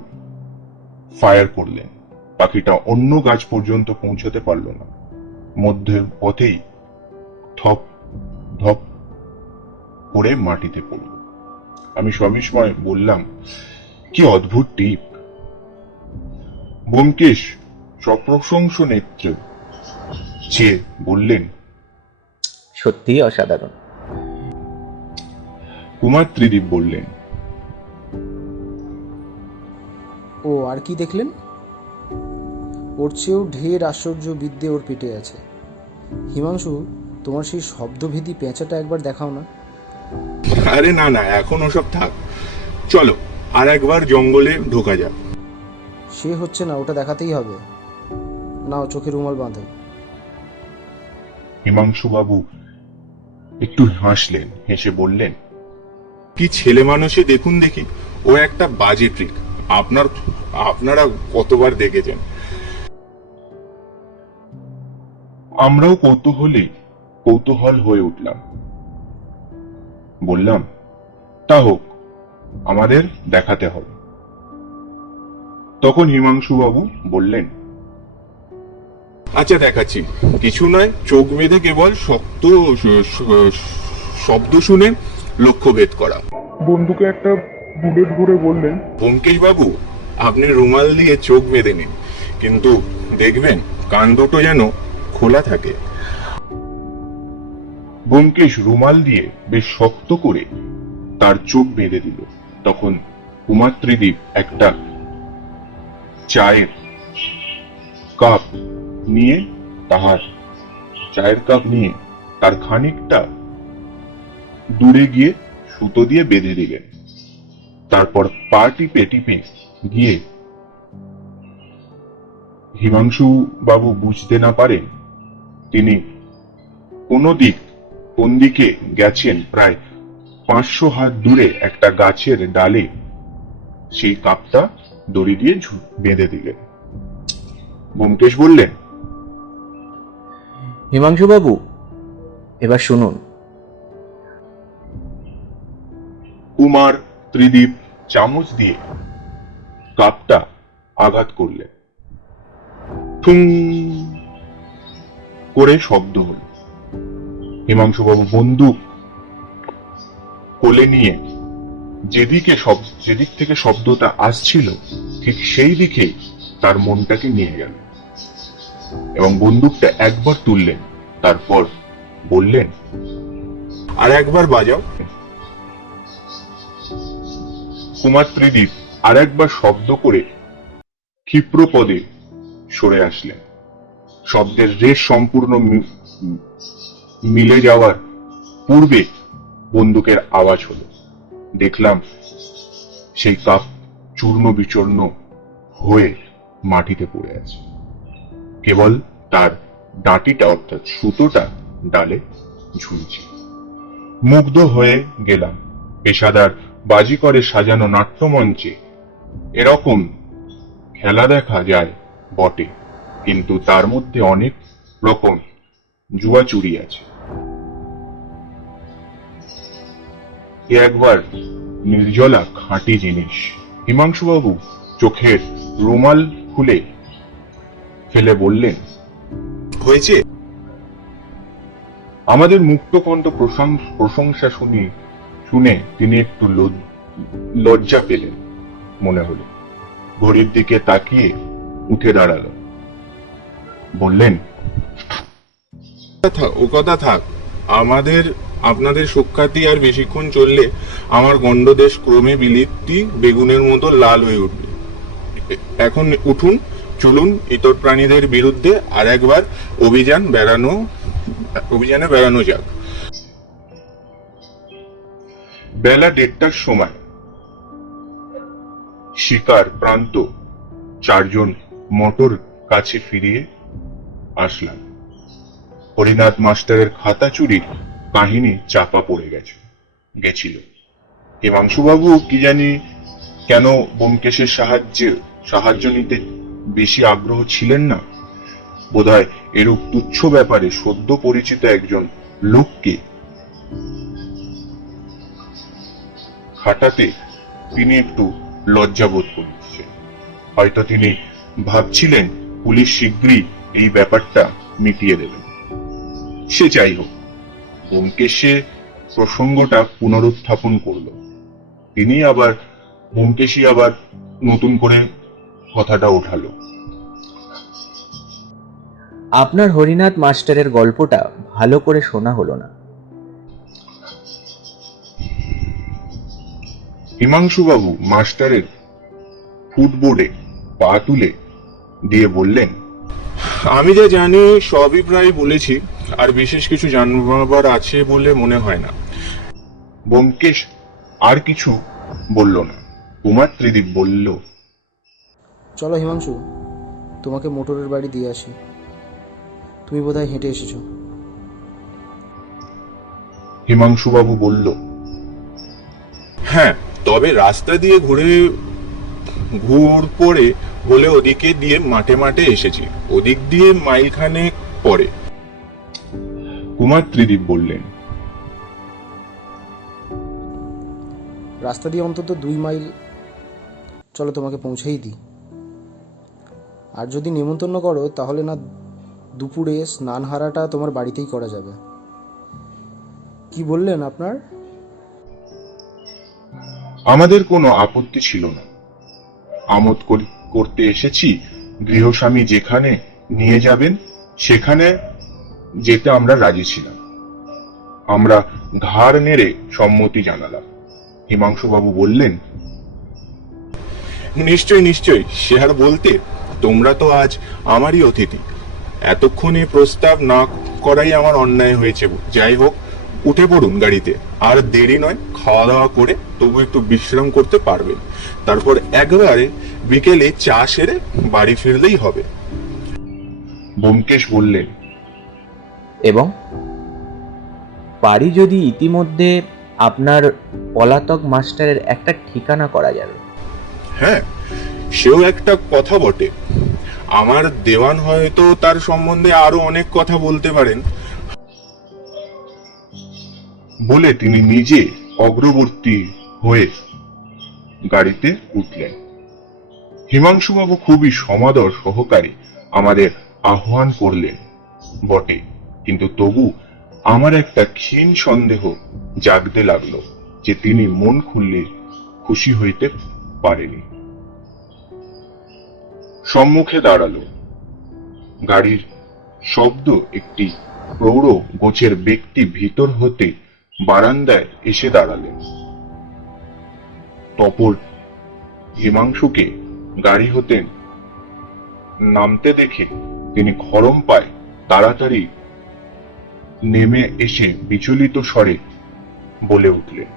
ফায়ার করলেন। পাখিটা অন্য গাছ পর্যন্ত পৌঁছতে পারল না, মধ্যে পথেই থপ ধপ করে মাটিতে পড়ল। আমি সবিস্ময়ে বললাম, কি অদ্ভুত টিপ। ব্যোমকেশ সপ্রশংস নেত্রে চেয়ে বললেন, সত্যিই অসাধারণ। কুমার ত্রিদীপ বললেন, ও আর কি দেখলেন? ওর চেয়েও ঢের আশ্চর্য বিদ্যে ওর পেটে আছে। হিমাংশু, তোমার সেই শব্দভেদী পেঁচাটা একবার দেখাও না। আরে না না, এখন ওসব থাক, চলো আর একবার জঙ্গলে ঢোকা যাক। সে হচ্ছে না, ওটা দেখাতেই হবে। নাও, চোখে রুমাল বাঁধো। হিমাংশুবাবু একটু হাসলেন, হেসে বললেন, কি ছেলে মানুষে দেখুন দেখি, ও একটা বাজে ট্রিক। আপনারা কতবার দেখেছেন। আমরাও কৌতূহল হয়ে উঠলাম। বললাম, তা হোক, আমাদের দেখাতে হবে। তখন হিমাংশুবাবু বললেন, আচ্ছা দেখাচ্ছি, কিছু নয়, চোখ বেঁধে কেবল শক্ত শব্দ শুনে লক্ষ্যভেদ করা। বন্দুকে একটা বুলেট ভরে বললেন, ব্যোমকেশ বাবু, আপনি রুমাল দিয়ে চোখ বেঁধে নিন, কিন্তু দেখবেন কান দুটো যেন খোলা থাকে। ব্যোমকেশ রুমাল দিয়ে বেশ শক্ত করে তার চোখ বেঁধে দিল। তখন কুমার ত্রিদীপ একটা চায়ের কাপ নিয়ে তাহার চায়ের কাপ নিয়ে তার খানিকটা দূরে গিয়ে সুতো দিয়ে বেঁধে দিলেন। তারপর পা টিপে টিপে গিয়ে হিমাংশু বাবু বুঝতে না পারেন তিনি কোন দিকে গেছেন। প্রায় 500 হাত দূরে একটা গাছের ডালে সেই কাপটা দড়ি দিয়ে বেঁধে দিলেন। ব্যোমকেশ বললেন, হিমাংশুবাবু, এবার শুনুন। কুমার ত্রিদীপ চামচ দিয়ে কাপটা আঘাত করলেন। ঠুং করে শব্দ হল। হিমাংশুবাবু বন্দুক কোলে নিয়ে যেদিক থেকে শব্দটা আসছিল ঠিক সেই দিকেই তার মনটাকে নিয়ে গেল এবং বন্দুকটা একবার তুললেন। তারপর বললেন, আর একবার বাজাও। কুমার ত্রিদীপ আর একবার শব্দ করে ক্ষিপ্র পদে সরে আসলেন। শব্দের রেশ সম্পূর্ণ মিলে যাওয়ার পূর্বে বন্দুকের আওয়াজ হলো। দেখলাম সেই কাপ চূর্ণ বিচূর্ণ হয়ে মাটিতে পড়ে আছে। কেবল তার ডাঁটিটা অর্থাৎ সুতোটা ডালে ঝুলছে। মুগ্ধ হয়ে গেলাম। পেশাদার বাজিকরে সাজানো নাট্যমঞ্চে এরকম খেলা দেখা যায় বটে, কিন্তু তার মধ্যে অনেক রকম জুয়াচুরি আছে। এ একবার নির্জলা খাঁটি জিনিস। হিমাংশুবাবু চোখের রুমাল খুলে ফেলে বললেন, হয়েছে? আমাদের মুক্তকণ্ঠ প্রশংসা শুনে তিনি একটু লজ্জা পেলেন মনে হলো। ঘড়ির দিকে তাকিয়ে উঠে দাঁড়ালো। বললেন, ও কথা থাক, আপনাদের সুখ্যাতি আর বেশিক্ষণ চললে আমার গণ্ডদেশ ক্রমে বিলিতি বেগুনের মতো লাল হয়ে উঠবে। এখন উঠুন, চলুন ইতর প্রাণীদের বিরুদ্ধে আর একবার অভিযানে বেড়ানো যাক। বেলা 1:30টার সময় শিকার প্রান্ত 4 জন মোটর কাছে ফিরিয়ে আসলাম। হরিনাথ মাস্টারের খাতা চুরির কাহিনী চাপা পড়ে গেছিল। হিমাংশুবাবু কি জানি কেন ব্যোমকেশের সাহায্য নিতে বেশি আগ্রহ ছিলেন না। বোধহয় এরূপ তুচ্ছ ব্যাপারে সদ্য পরিচিত একজন লোককে খাটাতে তিনি একটু লজ্জাবোধ করছেন। হয়তো তিনি ভাবছিলেন পুলিশ শীঘ্রই এই ব্যাপারটা মিটিয়ে দেবেন। সে যাই হোক, ব্যোমকেশে প্রসঙ্গটা পুনরুত্থাপন করল। ব্যোমকেশই আবার নতুন করে কথাটা ওঠালো। আপনার হরিনাথ মাস্টারের গল্পটা ভালো করে শোনা হলো না। হিমাংশুবাবু মাস্টারের ফুটবোর্ডে পা তুলে দিয়ে বললেন, আমি যা জানি সবই প্রায় বলেছি, আর বিশেষ কিছু জানবার আছে বলে মনে হয় না। ব্যোমকেশ আর কিছু বলল না। কুমার ত্রিদীপ বলল, চলো হিমাংশু, তোমাকে মোটরের বাড়ি দিয়ে আসি। তুমি বোধহয় হেঁটে এসেছো। হিমাংশুবাবু বলল, হ্যাঁ, তবে রাস্তা দিয়ে ঘুর পরে বলে ওদিকে দিয়ে মাঠে এসেছি। ওদিক দিয়ে মাইলখানেক পরে। কুমার ত্রিদীপ বললেন, রাস্তা দিয়ে অন্তত 2 মাইল। চলো তোমাকে পৌঁছেই দিই। আর যদি নিমন্ত্রণ করো তাহলে না দুপুরে স্নানহারাটা তোমার বাড়িতেই করা যাবে। কি বললেন আপনার? আমাদের কোনো আপত্তি ছিল না। আমোদ করতে এসেছি। গৃহস্বামী যেখানে নিয়ে যাবেন সেখানে যেতে আমরা রাজি ছিলাম। আমরা ঘাড় নেড়ে সম্মতি জানালাম। হিমাংশুবাবু বললেন, নিশ্চয়ই, সে আর বলতে। তোমরা তো আজ আমারই অতিথি। এতক্ষণে প্রস্তাব না করাই আমার অন্যায় হয়েছে। যাই হোক, উঠে পড়ুন গাড়িতে, আর দেরি নয়, খাওয়া দাওয়া করে তবু একটু বিশ্রাম করতে পারবেন। তারপর একবারে বিকেলে চা সেরে বাড়ি ফিরলেই হবে। ব্যোমকেশ বললেন, এবং পারি যদি ইতিমধ্যে আপনার পলাতক মাস্টারের একটা ঠিকানা করা যাবে। হ্যাঁ, সেও একটা কথা বটে। আমার দেওয়ান হয়তো তার সম্বন্ধে আরো অনেক কথা বলতে পারেন। বলে তিনি নিজে অগ্রবর্তী হয়ে গাড়িতে উঠলেন। হিমাংশুবাবু খুবই সমাদর সহকারে আমাদের আহ্বান করলেন বটে, কিন্তু তবু আমার একটা ক্ষীণ সন্দেহ জাগতে লাগলো যে তিনি মন খুললে খুশি হইতে পারেনি। সম্মুখে দাঁড়ালো। গাড়ির শব্দ একটি প্রৌঢ় গোছের ব্যক্তি ভিতর হতে বারান্দায় এসে দাঁড়ালেন। তপর হিমাংশুকে গাড়ি হতে নামতে দেখে তিনি খরম পায় তাড়াতাড়ি নেমে এসে বিচলিত স্বরে বলে উঠলেন,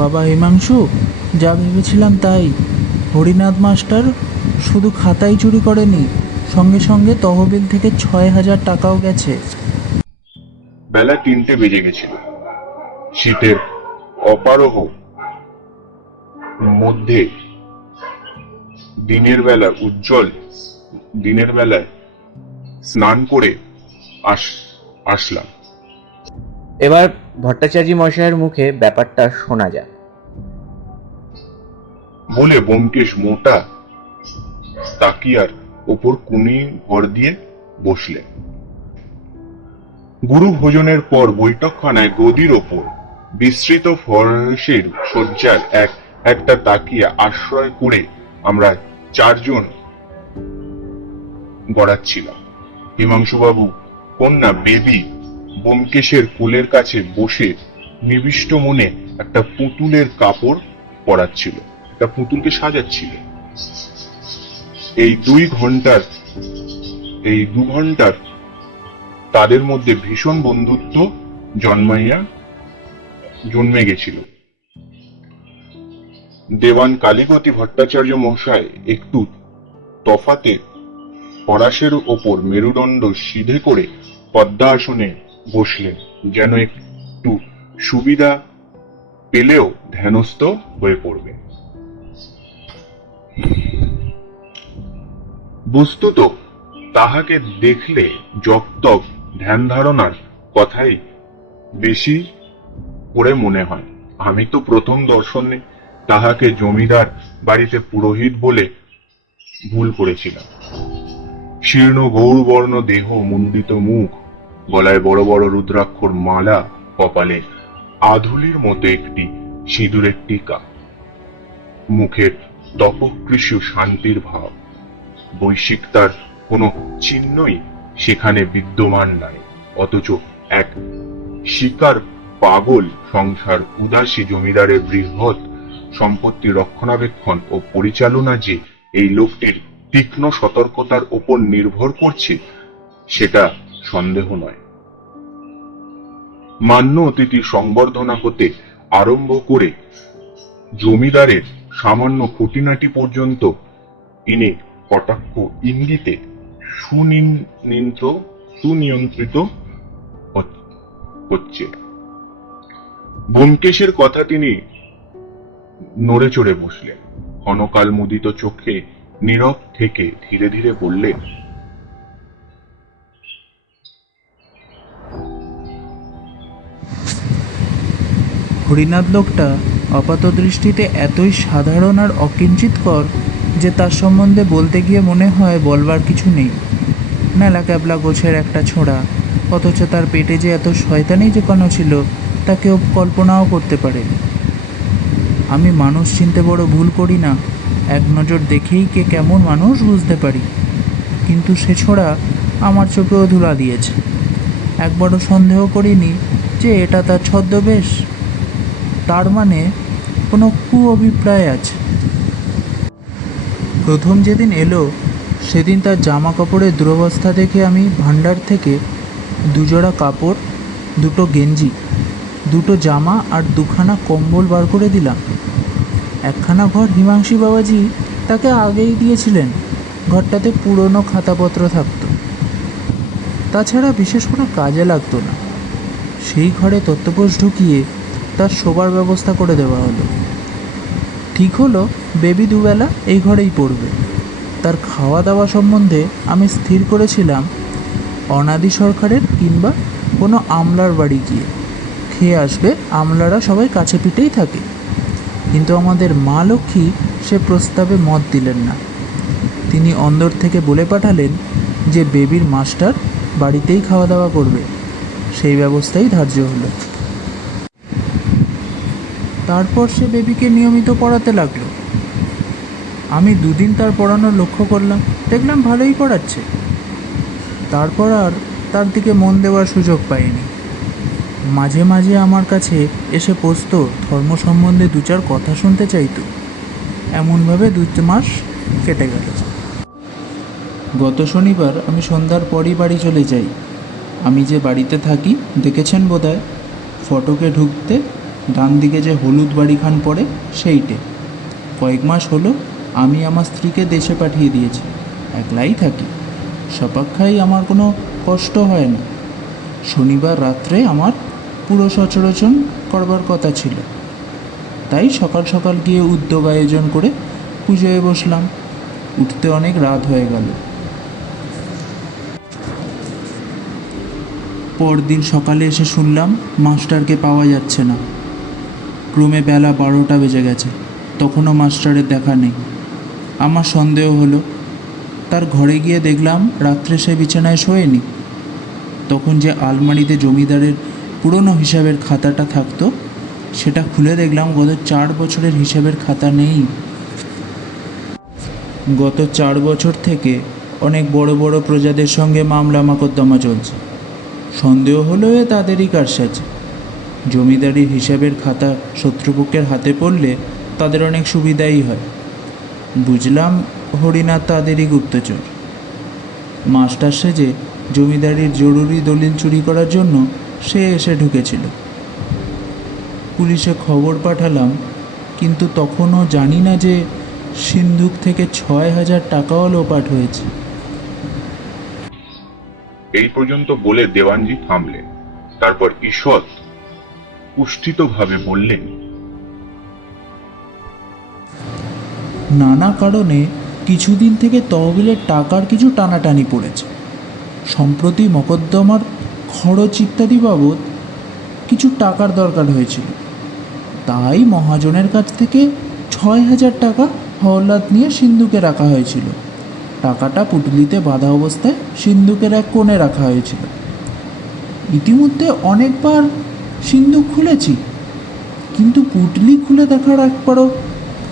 বাবা হিমাংশু, যা ভেবেছিলাম তাই। হরিনাথ মাস্টার শুধু খাতাই চুরি করেনি, সঙ্গে সঙ্গে তহবিল থেকে 6,000 টাকাও গেছে। বেলা 3টে বেজে গেছিল। শীতের অপারহ মধ্যে দিনের বেলায় স্নান করে আসলাম। এবার ভট্টাচার্য মশাইয়ের মুখে ব্যাপারটা শোনা যাক। বলে ব্যোমকেশ মোটা তাকিয়ার ওপর কুনি ভর দিয়ে বসলেন। গুরু ভোজনের পর বৈঠকখানায় গদির ওপর বিস্তৃত ফরসের শয্যার একটা তাকিয়া আশ্রয় করে আমরা 4 জন গড়াচ্ছিলাম। হিমাংশুবাবু কন্যা বেবি ব্যোমকেশের কোলের কাছে বসে নিবিষ্ট মনে একটা পুতুলের কাপড় পরাচ্ছিল, একটা পুতুলকে সাজাচ্ছিল। এই 2 ঘন্টার তাদের মধ্যে ভীষণ বন্ধুত্ব জন্মে গেছিল। দেওয়ান কালীপতি ভট্টাচার্য মশাই একটু তফাতে ফরাসের ওপর মেরুদণ্ড সিধে করে পদ্মাসনে বসলেন, যেন একটু সুবিধা পেলেও ধ্যানস্থ হয়ে পড়বে। বস্তুত তাহাকে দেখলে জপতপ ধ্যান ধারণার কথাই বেশি করে মনে হয়। আমি তো প্রথম দর্শনে তাহাকে জমিদার বাড়িতে পুরোহিত বলে ভুল করেছিলাম। শীর্ণ গৌরবর্ণ দেহ, মুন্ডিত মুখ, গলায় বড় বড় রুদ্রাক্ষর মালা, কপালে আধুলির মতো একটি সিঁদুরের টিকা, মুখের তপকৃষু শান্তির ভাব। বৈশ্বিকতার কোনো চিহ্নই সেখানে বিদ্যমান নাই। অথচ এক শিকার পাগল সংসার উদাসী জমিদারের বৃহৎ সম্পত্তি রক্ষণাবেক্ষণ ও পরিচালনা যে এই লোকটির তীক্ষ্ণ সতর্কতার উপর নির্ভর করছে, সেটা সন্দেহ নয়। মান্য অতিথি সংবর্ধনা হতে আরম্ভ করে জমিদারের সামান্য খুঁটিনাটি পর্যন্ত ইনি কটাক্ষ ইঙ্গিতে সুনিয়ন্ত্রিত হচ্ছে। ব্যোমকেশের কথা তিনি নড়ে চড়ে বসলেন। ক্ষণকাল মুদিত চোখে নীরব থেকে ধীরে ধীরে বললেন, হরিনাথ লোকটা আপাত দৃষ্টিতে এতই সাধারণ আর অকিঞ্চিতকর যে তার সম্বন্ধে বলতে গিয়ে মনে হয় বলবার কিছু নেই। নেলা ক্যাবলা গোছের একটা ছোড়া, অথচ তার পেটে যে এত শয়তানি যে কেন ছিল তা কেউ কল্পনাও করতে পারে। আমি মানুষ চিনতে বড় ভুল করি না, এক নজর দেখেই কে কেমন মানুষ বুঝতে পারি। কিন্তু সে ছোড়া আমার চোখেও ধুলা দিয়েছে। একবারও সন্দেহ করিনি যে এটা তার ছদ্মবেশ। তার মানে কোনো অভিপ্রায় আছে। প্রথম যেদিন এলো সেদিন তার জামা কাপড়ের দুরবস্থা দেখে আমি ভাণ্ডার থেকে দুজোড়া কাপড়, দুটো গেঞ্জি, দুটো জামা আর দুখানা কম্বল বার করে দিলাম। একখানা ঘর হিমাংশী বাবাজি তাকে আগেই দিয়েছিলেন। ঘরটাতে পুরনো খাতাপত্র থাকতো, তাছাড়া বিশেষ কোনো কাজে লাগতো না। সেই ঘরে তত্ত্বপোষ ঢুকিয়ে তার শোবার ব্যবস্থা করে দেওয়া হলো। ঠিক হলো বেবি দুবেলা এই ঘরেই পড়বে। তার খাওয়া দাওয়া সম্বন্ধে আমি স্থির করেছিলাম অনাদি সরকারের কিংবা কোনো আমলার বাড়ি গিয়ে খেয়ে আসবে। আমলারা সবাই কাছে পিঠেই থাকে। কিন্তু আমাদের মা লক্ষ্মী সে প্রস্তাবে মত দিলেন না। তিনি অন্দর থেকে বলে পাঠালেন যে বেবির মাস্টার বাড়িতেই খাওয়া দাওয়া করবে। সেই ব্যবস্থাই ধার্য হলো। তারপর সে বেবিকে নিয়মিত পড়াতে লাগলো। আমি দুদিন তার পড়ানো লক্ষ্য করলাম, দেখলাম ভালোই পড়াচ্ছে। তারপর আর তার দিকে মন দেওয়ার সুযোগ পাইনি। মাঝে মাঝে আমার কাছে এসে বসতো, ধর্ম সম্বন্ধে দু চার কথা শুনতে চাইতো। এমনভাবে 2 মাস কেটে গেল। গত শনিবার আমি সন্ধ্যার পরই বাড়ি চলে যাই। আমি যে বাড়িতে থাকি দেখেছেন বোধহয়, ফটকে ঢুকতে ডান দিকে যে হলুদ বাড়িখান পড়ে সেইটে। কয়েক মাস হলো আমি আমার স্ত্রীকে দেশে পাঠিয়ে দিয়েছি। একলাই থাকি, সপাক্ষাই আমার কোনো কষ্ট হয় না। শনিবার রাত্রে আমার পুরো সচরাচর করবার কথা ছিল, তাই সকাল সকাল গিয়ে উদ্যোগ আয়োজন করে পুজোয় বসলাম। উঠতে অনেক রাত হয়ে গেল। পরদিন সকালে এসে শুনলাম মাস্টারকে পাওয়া যাচ্ছে না। ক্রমে বেলা 12টা বেজে গেছে, তখনও মাস্টারের দেখা নেই। আমার সন্দেহ হলো। তার ঘরে গিয়ে দেখলাম রাত্রে সে বিছানায় শোয়নি। তখন যে আলমারিতে জমিদারের পুরনো হিসাবের খাতাটা থাকতো, সেটা খুলে দেখলাম গত 4 বছরের হিসাবের খাতা নেই। গত 4 বছর থেকে অনেক বড় বড় প্রজাদের সঙ্গে মামলা মোকদ্দমা চলছে। সন্দেহ হলো এ তাদেরই কারসাজি। জমিদারির হিসাবের খাতা শত্রুপক্ষের হাতে পড়লে তাদের অনেক সুবিধাই হয়। বুঝলাম হরিনাথ তাদেরই গুপ্তচর। মাস্টার সেজে জমিদারির জরুরি দলিল চুরি করার জন্য সে এসে ঢুকেছিল। পুলিশে খবর পাঠালাম, কিন্তু তখনও জানি না যে সিন্ধুক থেকে 6,000 টাকাও লোপাট হয়েছে। এই পর্যন্ত বলে দেওয়ানজি থামলেন। তারপর ঈষৎ পুষ্টিতভাবে বললেন, নানা কারণে কিছুদিন থেকে তহবিলের টাকার কিছু টানাটানি পড়েছে। সম্প্রতি মোকদ্দমার খরচ ইত্যাদি বাবদ কিছু টাকার দরকার হয়েছিল, তাই মহাজনের কাছ থেকে 6,000 টাকা হাওলাত নিয়ে সিন্ধুকে রাখা হয়েছিল। টাকাটা পুটলিতে বাঁধা অবস্থায় সিন্ধুকের এক কোণে রাখা হয়েছিল। ইতিমধ্যে অনেকবার সিন্ধুক খুলেছি, কিন্তু পুটলি খুলে দেখার একবারও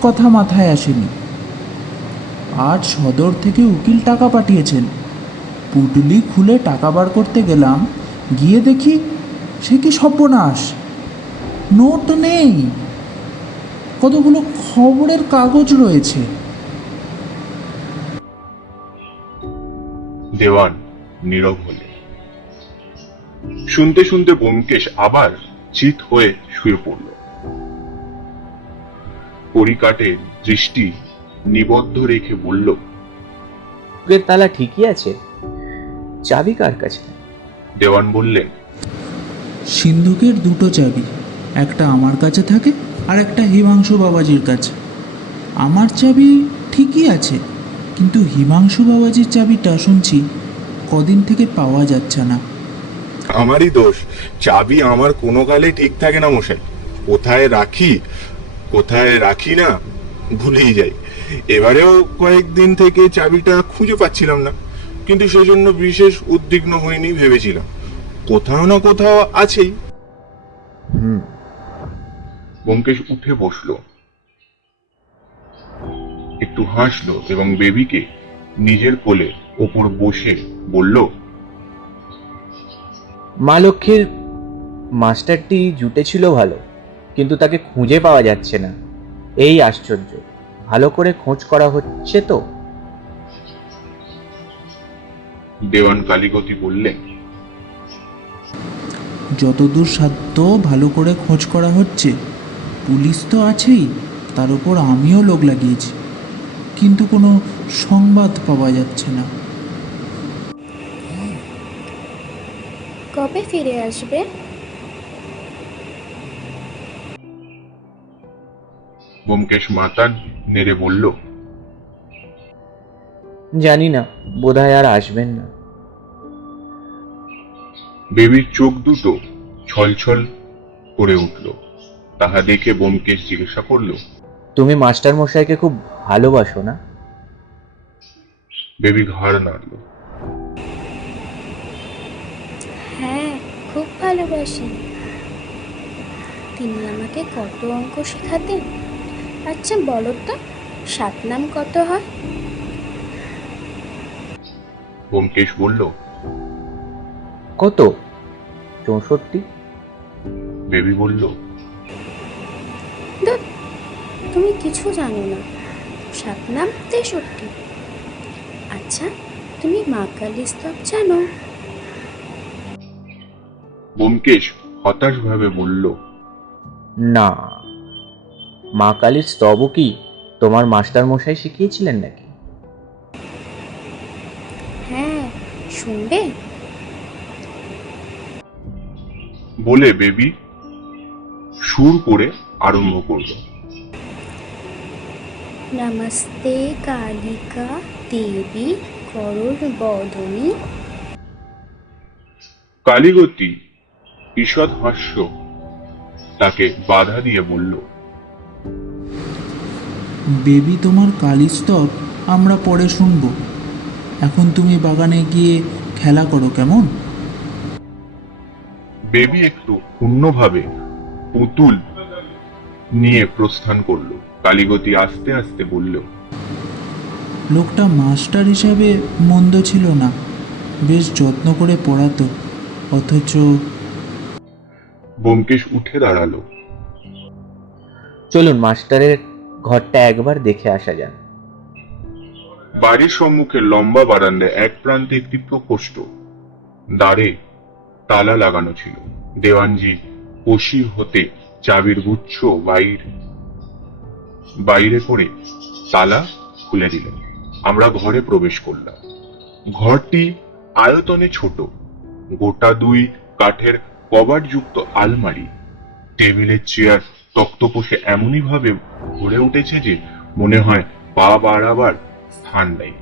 কথা মাথায় আসেনি। আজ সদর থেকে উকিল টাকা পাঠিয়েছেন। পুটলি খুলে টাকা বার করতে গেলাম, গিয়ে দেখি সে কি সর্বনাশ! নোট নেই, কতগুলো খবরের কাগজ রয়েছে। দেওয়ান নীরব হলেন। শুনতে শুনতে ব্যোমকেশ আবার চিত হয়ে শুয়ে পড়ল। কড়িকাঠের দৃষ্টি নিবদ্ধ রেখে বলল, বুকের তালা ঠিকই আছে, চাবি কার কাছে? দেওয়ান বললেন, সিন্ধুকের 2টো চাবি, একটা আমার কাছে থাকে আর একটা হিমাংশু বাবাজির কাছে। আমার চাবি ঠিকই আছে, কিন্তু হিমাংশু বাবাজির চাবিটা শুনছি কদিন থেকে পাওয়া যাচ্ছে না। আমারই দোষ, চাবি আমার কোনো কালে ঠিক থাকে না মশাই। কোথায় রাখি না ভুলেই যাই। এবারেও কয়েকদিন থেকে চাবিটা খুঁজে পাচ্ছিলাম না, কিন্তু সেজন্য বিশেষ উদ্বিগ্ন হইনি। ভেবেছিলাম কোথাও না কোথাও আছেই। ব্যোমকেশ উঠে বসলো, একটু হাসলো এবং বেবিকে নিজের কোলে ওপর বসে বলল, মা লক্ষ্মীর মাস্টারটি জুটেছিল ভালো, কিন্তু তাকে খুঁজে পাওয়া যাচ্ছে না। এই আশ্চর্য। ভালো করে খোঁজ করা হচ্ছে তো? দেওয়ান কালীগতি বললেন, যতদূর সাধ্য ভালো করে খোঁজ করা হচ্ছে। পুলিশ তো আছেই, তার উপর আমিও লোক লাগিয়েছি, কিন্তু কোনো সংবাদ পাওয়া যাচ্ছে না। কবে ফিরে আসবে? ব্যোমকেশ মাথা নেড়ে বলল, জানি না, বোধহয় আর আসবেন না। বেবির চোখ দুটো ছলছল করে উঠল। তাহা দেখে ব্যোমকেশ জিজ্ঞাসা করল, তুমি মাস্টার মশাইকে খুব ভালোবাসো না? বেবি ঘাড় নাড়ল। হ্যাঁ, খুব ভালোবাসি। তিনি আমাকে কত অঙ্ক শেখাতেন। আচ্ছা বলো তো, 7 নাম কত হয়? ব্যোমকেশ বলল, কত? 64। বেবি বলল, ধুর, তুমি কিছু জানো না। 7 নাম 63। আচ্ছা, তুমি মা কালী স্তব জানো? ব্যোমকেশ হতাশ ভাবে বলল, না। মা কালীর স্তবও কি তোমার মাস্টার মশাই শিখিয়েছিলেন নাকি? হ্যাঁ, শুনবে? বলে বেবি সুর করে আরম্ভ করল। নমস্তে কালিকা দেবী করুর বদনী। কালীগতি ঈষৎ হাস্য তাকে বাধা দিয়ে বলল, বেবি, তোমার কালীস্তব আমরা পরে শুনবো। এখন তুমি বাগানে গিয়ে খেলা করো, কেমন? বেবি একটু ক্ষুণ্ণভাবে পুতুল নিয়ে প্রস্থান করলো। কালীগতি আস্তে আস্তে বলল, লোকটা মাস্টার হিসাবে মন্দ ছিল না, বেশ যত্ন করে পড়াতো। অথচ ব্যোমকেশ উঠে দাঁড়ালো। চলুন মাস্টারের ঘরটা একবার দেখে আসা যাক। বাড়ির সম্মুখে লম্বা বারান্দায় এক প্রান্তে একটি প্রকোষ্ঠ, দ্বারে তালা লাগানো ছিল। দেওয়ানজি কষি হতে চাবির গুচ্ছ বাইরে করে তালা খুলে দিলেন। আমরা ঘরে প্রবেশ করলাম। ঘরটি আয়তনে ছোট, গোটা 2 কাঠের কভার যুক্ত আলমারি, টেবিলের চেয়ার, তক্তপোষে এমনই ভাবে ভরে উঠেছে যে মনে হয় পা বাড়াবার স্থান নেই।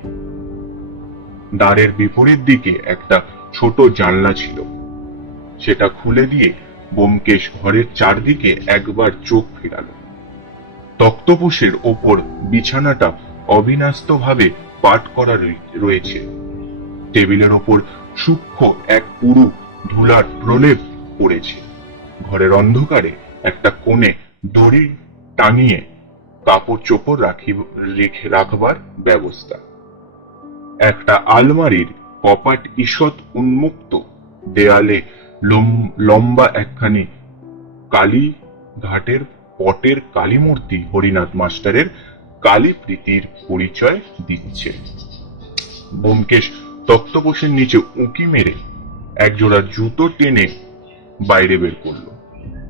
দ্বারের বিপরীত দিকে একটা ছোট জানলা ছিল, সেটা খুলে দিয়ে ব্যোমকেশ ঘরের চারদিকে একবার চোখ ফেরালো। তক্তপোষের ওপর বিছানাটা অবিন্যস্ত ভাবে পাট করা রয়েছে। টেবিলের ওপর সূক্ষ্ম এক পুরু ধুলার প্রলেপ পড়েছে। ঘরের অন্ধকারে একটা কোণে দড়ি টাঙিয়ে কাপড় চোপড় রাখবার ব্যবস্থা। একটা আলমারির কপাট ঈষৎ উন্মুক্ত। দেয়ালে লম্বা একখানি কালী ঘাটের পটের কালী মূর্তি হরিনাথ মাস্টারের কালী প্রীতির পরিচয় দিচ্ছে। ব্যোমকেশ তক্তপোষের নিচে উঁকি মেরে একজোড়া জুতো টেনে বাইরে বের করলো।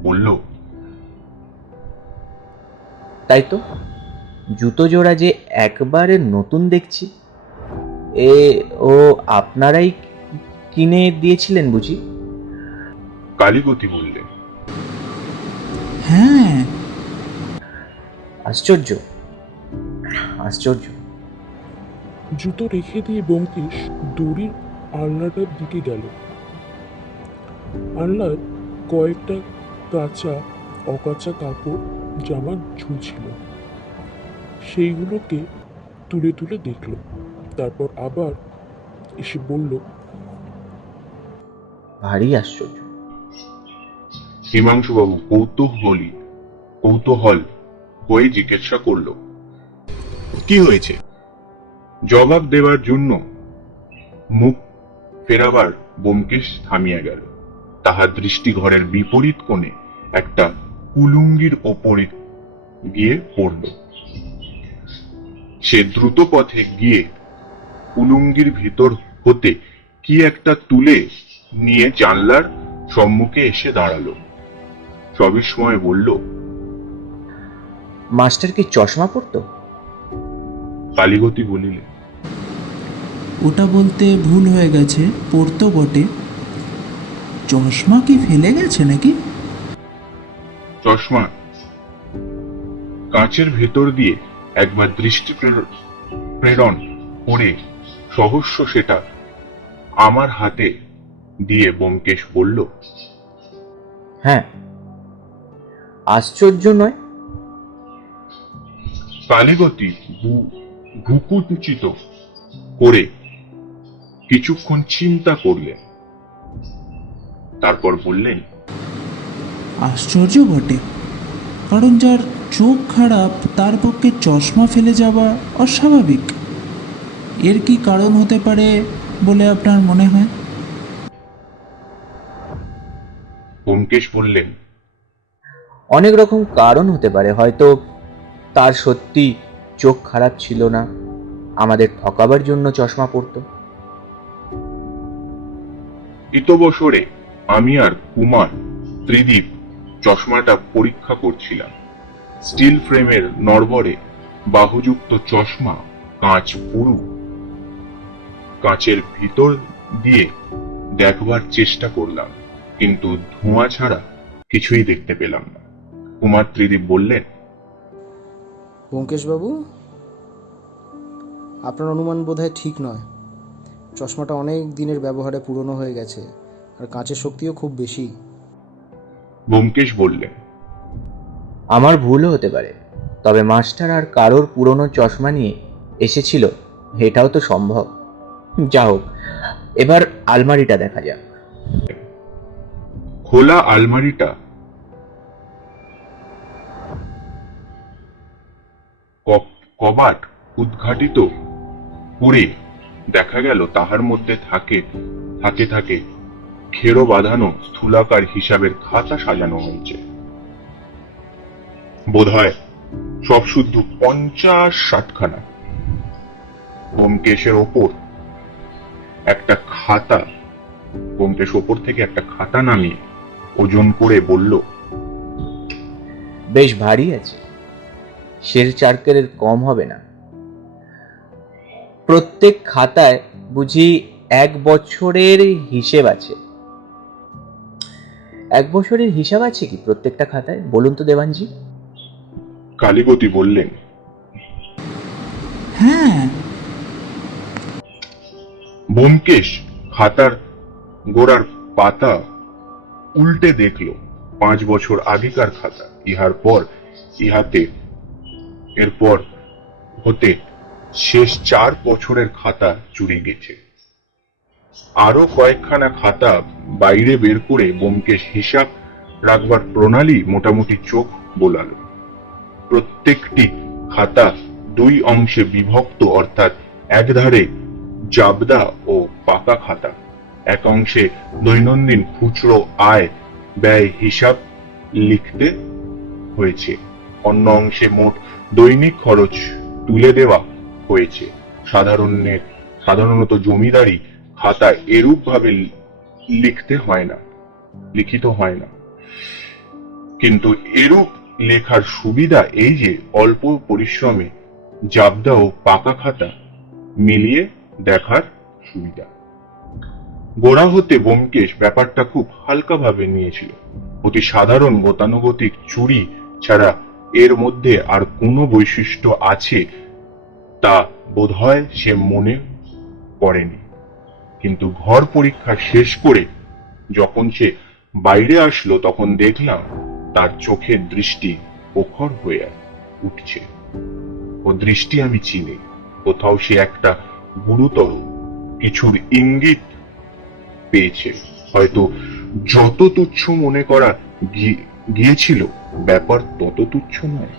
বলল, তাই তো, জুতো জোড়া যে একবারে নতুন দেখছি। ও আপনারাই কিনে দিয়েছিলেন বুঝি? কালীগতি বললেন, হ্যাঁ। আশ্চর্য, আশ্চর্য। জুতো রেখে দিয়ে ব্যোমকেশ দড়ির আলনাটার দিকে গেল। আলনায় কয়েকটা কাঁচা অকাঁচা কাপড় জামা ঝুলছিল। সেইগুলোকে তুলে তুলে দেখল। তারপর আবার এসে বলল, ভারী আশ্চর্য। হিমাংশুবাবু কৌতূহল হয়ে জিজ্ঞাসা করলো, কি হয়েছে? জবাব দেবার জন্য মুখ ফেরাবার ব্যোমকেশ থামিয়া গেল। তাহার দৃষ্টি ঘরের বিপরীত কোণে একটা কুলুঙ্গির ওপরে গিয়ে পড়ল। সে দ্রুত পথে গিয়ে কুলুঙ্গির ভিতর হতে কি একটা তুলে নিয়ে জানলার সম্মুখে এসে দাঁড়ালো। সবিস্ময়ে বলল, মাস্টার কি চশমা পরতো? কালীগতি বলিলেন, ওটা বলতে ভুল হয়ে গেছে, পড়তো বটে। চশমা কি ফেলে গেছে নাকি? চশমা কাঁচের ভেতর দিয়ে একবার দৃষ্টি প্রেরণ করে সহস্য সেটা আমার হাতে দিয়ে ব্যোমকেশ বলল, হ্যাঁ, আশ্চর্য নয়। কালীগতি ভ্রুকুঞ্চিত করে কিছুক্ষণ চিন্তা করলেন, তারপর বললেন, আশ্চর্য বটে, কারণ যার চোখ খারাপ তার পক্ষে চশমা ফেলে যাওয়া অস্বাভাবিক। এর কি কারণ হতে পারে বলে আপনার মনে হয়? ব্যোমকেশ বললেন, অনেক রকম কারণ হতে পারে। হয়তো তার সত্যি চোখ খারাপ ছিল না, আমাদের ঠকাবার জন্য চশমা পরতো। ইতবছরে আমি আর কুমার ত্রিদীপ চশমাটা পরীক্ষা করছিলাম। স্টিল ফ্রেমের নড়বড়ে বাহুযুক্ত চশমা, কাঁচ পুরু। কাঁচের ভিতর দিয়ে দেখবার চেষ্টা করলাম, কিন্তু ধোঁয়া ছাড়া কিছুই দেখতে পেলাম না। কুমার ত্রিদীপ বললেন, ব্যোমকেশবাবু, আপনার অনুমান বোধহয় ঠিক নয়। চশমাটা অনেক দিনের ব্যবহারে পুরনো হয়ে গেছে, আর কাঁচের শক্তিও খুব বেশি। ব্যোমকেশ বললেন, আমার ভুলও হতে পারে, তবে মাস্টার আর কারোর পুরনো চশমা নিয়ে এসেছিল এটাও তো সম্ভব। যা হোক, এবার আলমারিটা দেখা যাক। খোলা আলমারিটা কবাট উদ্ঘাটিত করে দেখা গেল তাহার মধ্যে থাকে খেরো বাঁধানো স্থূলাকার হিসাবের খাতা সাজানো হয়েছে। বোধহয় সব শুদ্ধ 50-60 খানা। ব্যোমকেশের ওপর থেকে একটা খাতা নামিয়ে ওজন করে বলল, বেশ ভারী আছে, শের চার্কেলের কম হবে না। প্রত্যেক খাতায় বুঝি 1 বছরের হিসেব আছে। 1 বছরের হিসাব আছে কি প্রত্যেকটা খাতায়, বলুন তো দেবানজি? কালীগতি বললেন, হ্যাঁ। ব্যোমকেশ খাতার গোড়ার পাতা উল্টে দেখল 5 বছর আগেকার খাতা। এরপর হতে শেষ 4 বছরের খাতা চুরি গেছে। আরো কয়েকখানা খাতা বাইরে বের করে ব্যোমকেশ হিসাব রাখবার প্রণালী মোটামুটি চোখ বোলালো। প্রত্যেকটি খাতা 2 অংশে বিভক্ত, অর্থাৎ এক ধারে জাবদা ও পাকা খাতা, এক অংশে দৈনন্দিন খুচরো আয় ব্যয় হিসাব লিখতে হয়েছে, অন্য অংশে মোট দৈনিক খরচ তুলে দেওয়া হয়েছে। সাধারণত জমিদারি খাতায় এরূপ ভাবে লিখিত হয় না, কিন্তু এরূপ লেখার সুবিধা এই যে অল্প পরিশ্রমে জাবদা ও পাকা খাতা মিলিয়ে দেখার সুবিধা। গোড়া হতে ব্যোমকেশ ব্যাপারটা খুব হালকা ভাবে নিয়েছিল। অতি সাধারণ গতানুগতিক চুরি ছাড়া এর মধ্যে আর কোনো বৈশিষ্ট্য আছে তা বোধহয় সে মনে করেনি। কিন্তু ঘর পরীক্ষা শেষ করে যখন সে বাইরে আসলো, তখন দেখলাম তার চোখের দৃষ্টি প্রখর হয়ে উঠছে। ও দৃষ্টি আমি চিনি, কোথাও সে একটা গুরুতর কিছুর ইঙ্গিত পেয়েছে। হয়তো যত তুচ্ছ মনে করা গিয়েছিল, ব্যাপার তত তুচ্ছ নয়।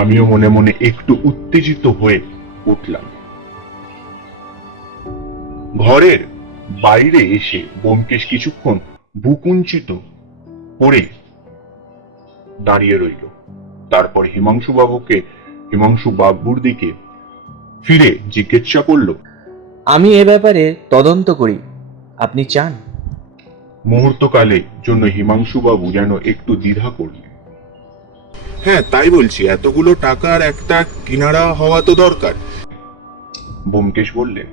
আমিও মনে মনে একটু উত্তেজিত হয়ে উঠলাম। ঘরের বাইরে এসে ব্যোমকেশ কিছুক্ষণ ভ্রুকুঞ্চিত করে দাঁড়িয়ে রইল। তারপর হিমাংশু বাবুর দিকে ফিরে জিজ্ঞাসা করল, আমি এ ব্যাপারে তদন্ত করি, আপনি চান? মুহূর্তকালের জন্য হিমাংশুবাবু যেন একটু দ্বিধা করলেন। হ্যাঁ, তাই বলছি, এতগুলো টাকার একটা কিনারা হওয়া তো দরকার। ব্যোমকেশ বললেন।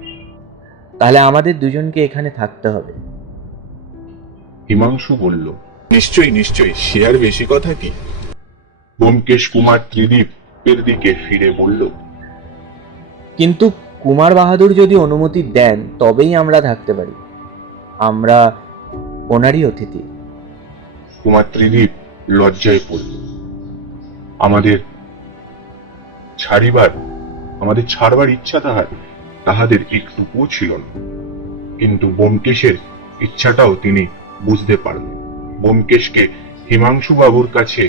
তাহলে আমাদের দুজনকে এখানে থাকতে হবে। হিমাংশু বলল। নিশ্চয়ই নিশ্চয়ই, সে আর বেশি কথা কি। ব্যোমকেশ কুমার ত্রিদীপের দিকে ফিরে বলল। কিন্তু কুমার বাহাদুর যদি অনুমতি দেন তবেই আমরা থাকতে পারি, আমরা ওনারই অতিথি। কুমার ত্রিদীপ লজ্জায় পড়ল। আমাদের ছাড়বার ইচ্ছা তাহাদের একটুকুও ছিল না। কিন্তু ব্যোমকেশের ইচ্ছাটাও তিনি বুঝতে পারলেন। ব্যোমকেশকে হিমাংশু বাবুর কাছে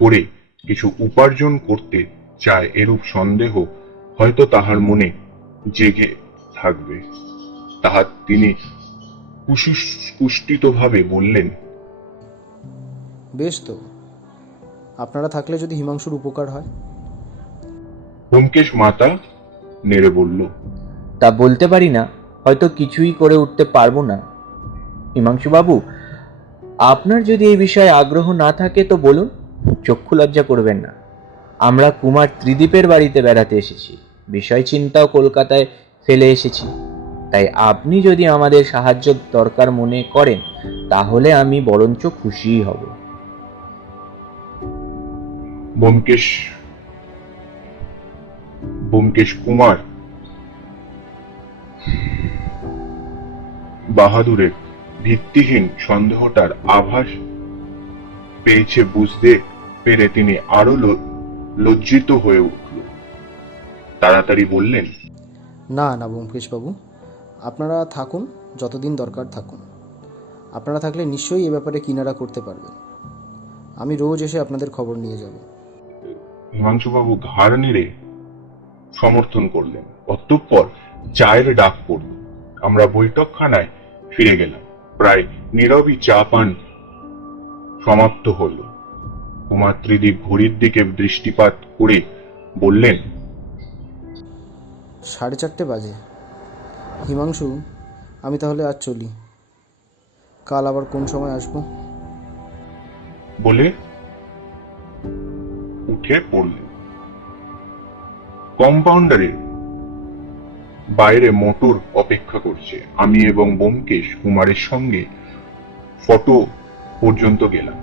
করে কিছু উপার্জন করতে চায় এরূপ সন্দেহ হয়তো তাহার মনে জেগে থাকবে। তাহা তিনি কুষ্ঠিতভাবে বললেন। বেশ তো, আপনারা থাকলে যদি হিমাংশুর উপকার হয়। ব্যোমকেশ মাথা নেড়ে বলল। তা বলতে পারি না, হয়তো কিছুই করে উঠতে পারবো না। হিমাংশুবাবু, আপনার যদি এই বিষয়ে আগ্রহ না থাকে তো বলুন, চক্ষু লজ্জা করবেন না। আমরা কুমার ত্রিদীপের বাড়িতে বেড়াতে এসেছি, বিষয় চিন্তাও কলকাতায় ফেলে এসেছি। তাই আপনি যদি আমাদের সাহায্য দরকার মনে করেন তাহলে আমি বরঞ্চ খুশিই হব। ব্যোমকেশ কুমার বাহাদুরের ভিত্তিহীন সন্দেহটার আভাস পেয়েছে বুঝতে পেরে তিনি আরো লজ্জিত হয়ে উঠল। তাড়াতাড়ি বললেন। না না ব্যোমকেশবাবু, আপনারা থাকুন, যতদিন দরকার থাকুন। আপনারা থাকলে নিশ্চয়ই এ ব্যাপারে কিনারা করতে পারবেন। আমি রোজ এসে আপনাদের খবর নিয়ে যাব। হিমাংশুবাবু ঘাড় নেড়ে সমর্থন করলেন। অতঃপর চায়ের ডাক পড়ল। আমরা বৈঠকখানায় ফিরে গেলাম। প্রায় নীরবই চা পান সমাপ্ত হল। কুমার ত্রিদীপ ঘড়ির দিকে দৃষ্টিপাত করে বললেন। 4:30 বাজে। হিমাংশু, আমি তাহলে আজ চলি। কাল আবার কোন সময় আসবো? বলে উঠে পড়লেন। কম্পাউন্ডারের বাইরে মোটর অপেক্ষা করছে। আমি এবং ব্যোমকেশ কুমারের সঙ্গে ফটো পর্যন্ত গেলাম।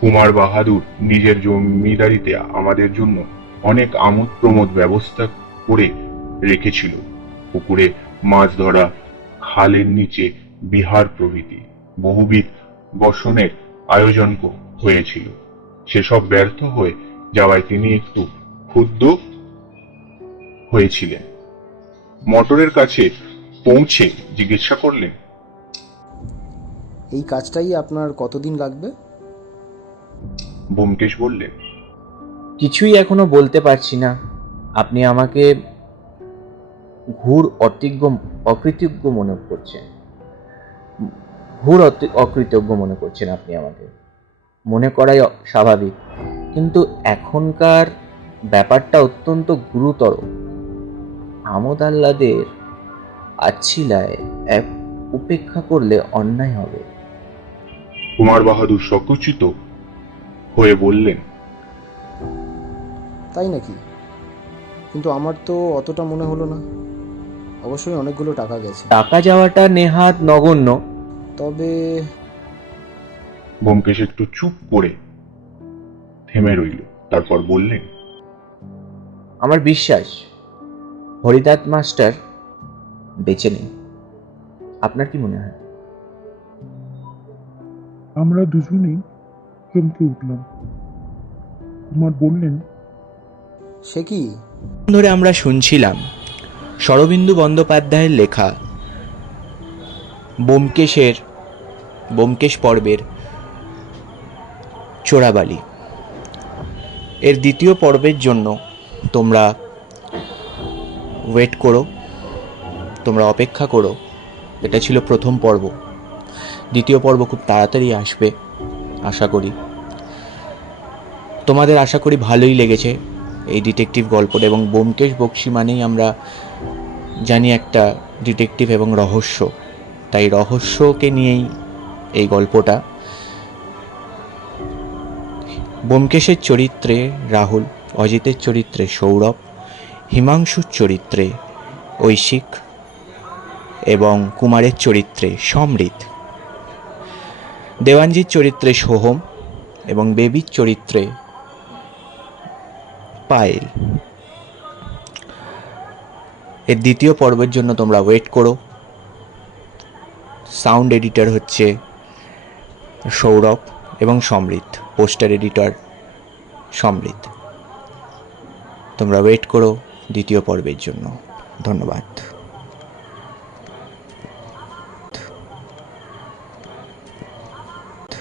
কুমার বাহাদুর নিজের জমিদারিতে আমাদের জন্য অনেক আমোদ প্রমোদ ব্যবস্থা করে রেখেছিল। পুকুরে মাছ ধরা, খালের নিচে বিহার প্রভৃতি বহুবিধ বসনের আয়োজন হয়েছিল। সেসব ব্যর্থ হয়ে যাওয়ায় তিনি একটু ক্ষুব্ধ হয়েছিলেন। মোটরের কাছে পৌঁছে জিজ্ঞাসা করলেন। এই কাজটাই আপনার কতদিন লাগবে? ব্যোমকেশ বললেন। কিছুই এখনো বলতে পারছি না। আপনি আমাকে ঘুর অকৃতজ্ঞ মনে করছেন। অকৃতজ্ঞ মনে করছেন আপনি আমাকে। মনে করাই স্বাভাবিক, কিন্তু এখনকার ব্যাপারটা অত্যন্ত গুরুতর। আমোদ আহ্লাদের আচ্ছিলায় উপেক্ষা করলে অন্যায় হবে। কুমার বাহাদুর সকুচিত হয়ে বললেন। তাই নাকি? কিন্তু আমার তো অতটা মনে হলো না। অবশ্যই অনেকগুলো টাকা গেছে। টাকা যাওয়াটা নেহাত নগণ্য। তবে ব্যোমকেশ একটু চুপ করে থেমে রইল। তারপর বললেন। আমার বিশ্বাস হরিদাস মাস্টার বেঁচে নেই। আপনার কি মনে হয়? আমরা দুজনেই চমকে উঠলাম। কুমার বললেন। সে কি? ধরে আমরা শুনছিলাম শরদিন্দু বন্দ্যোপাধ্যায়ের লেখা ব্যোমকেশ পর্বের চোরাবালি এর দ্বিতীয় পর্বের জন্য তোমরা ওয়েট করো, তোমরা অপেক্ষা করো। এটা ছিল প্রথম পর্ব। দ্বিতীয় পর্ব খুব তাড়াতাড়ি আসবে আশা করি। তোমাদের আশা করি ভালোই লেগেছে এই ডিটেকটিভ গল্পটা। এবং ব্যোমকেশ বক্সী মানেই আমরা জানি একটা ডিটেকটিভ এবং রহস্য, তাই রহস্যকে নিয়েই এই গল্পটা। ব্যোমকেশের চরিত্রে রাহুল, অজিতের চরিত্রে সৌরভ, হিমাংশুর চরিত্রে ঐশিক এবং কুমারের চরিত্রে সমৃদ্ধ, দেওয়ানজির চরিত্রে সোহম এবং বেবির চরিত্রে পায়েল। এর দ্বিতীয় পর্বের জন্য তোমরা ওয়েট করো। সাউন্ড এডিটর হচ্ছে সৌরভ এবং সমৃদ্ধ, পোস্টার এডিটর সমৃদ্ধ। তোমরা ওয়েট করো দ্বিতীয় পর্বের জন্য। ধন্যবাদ।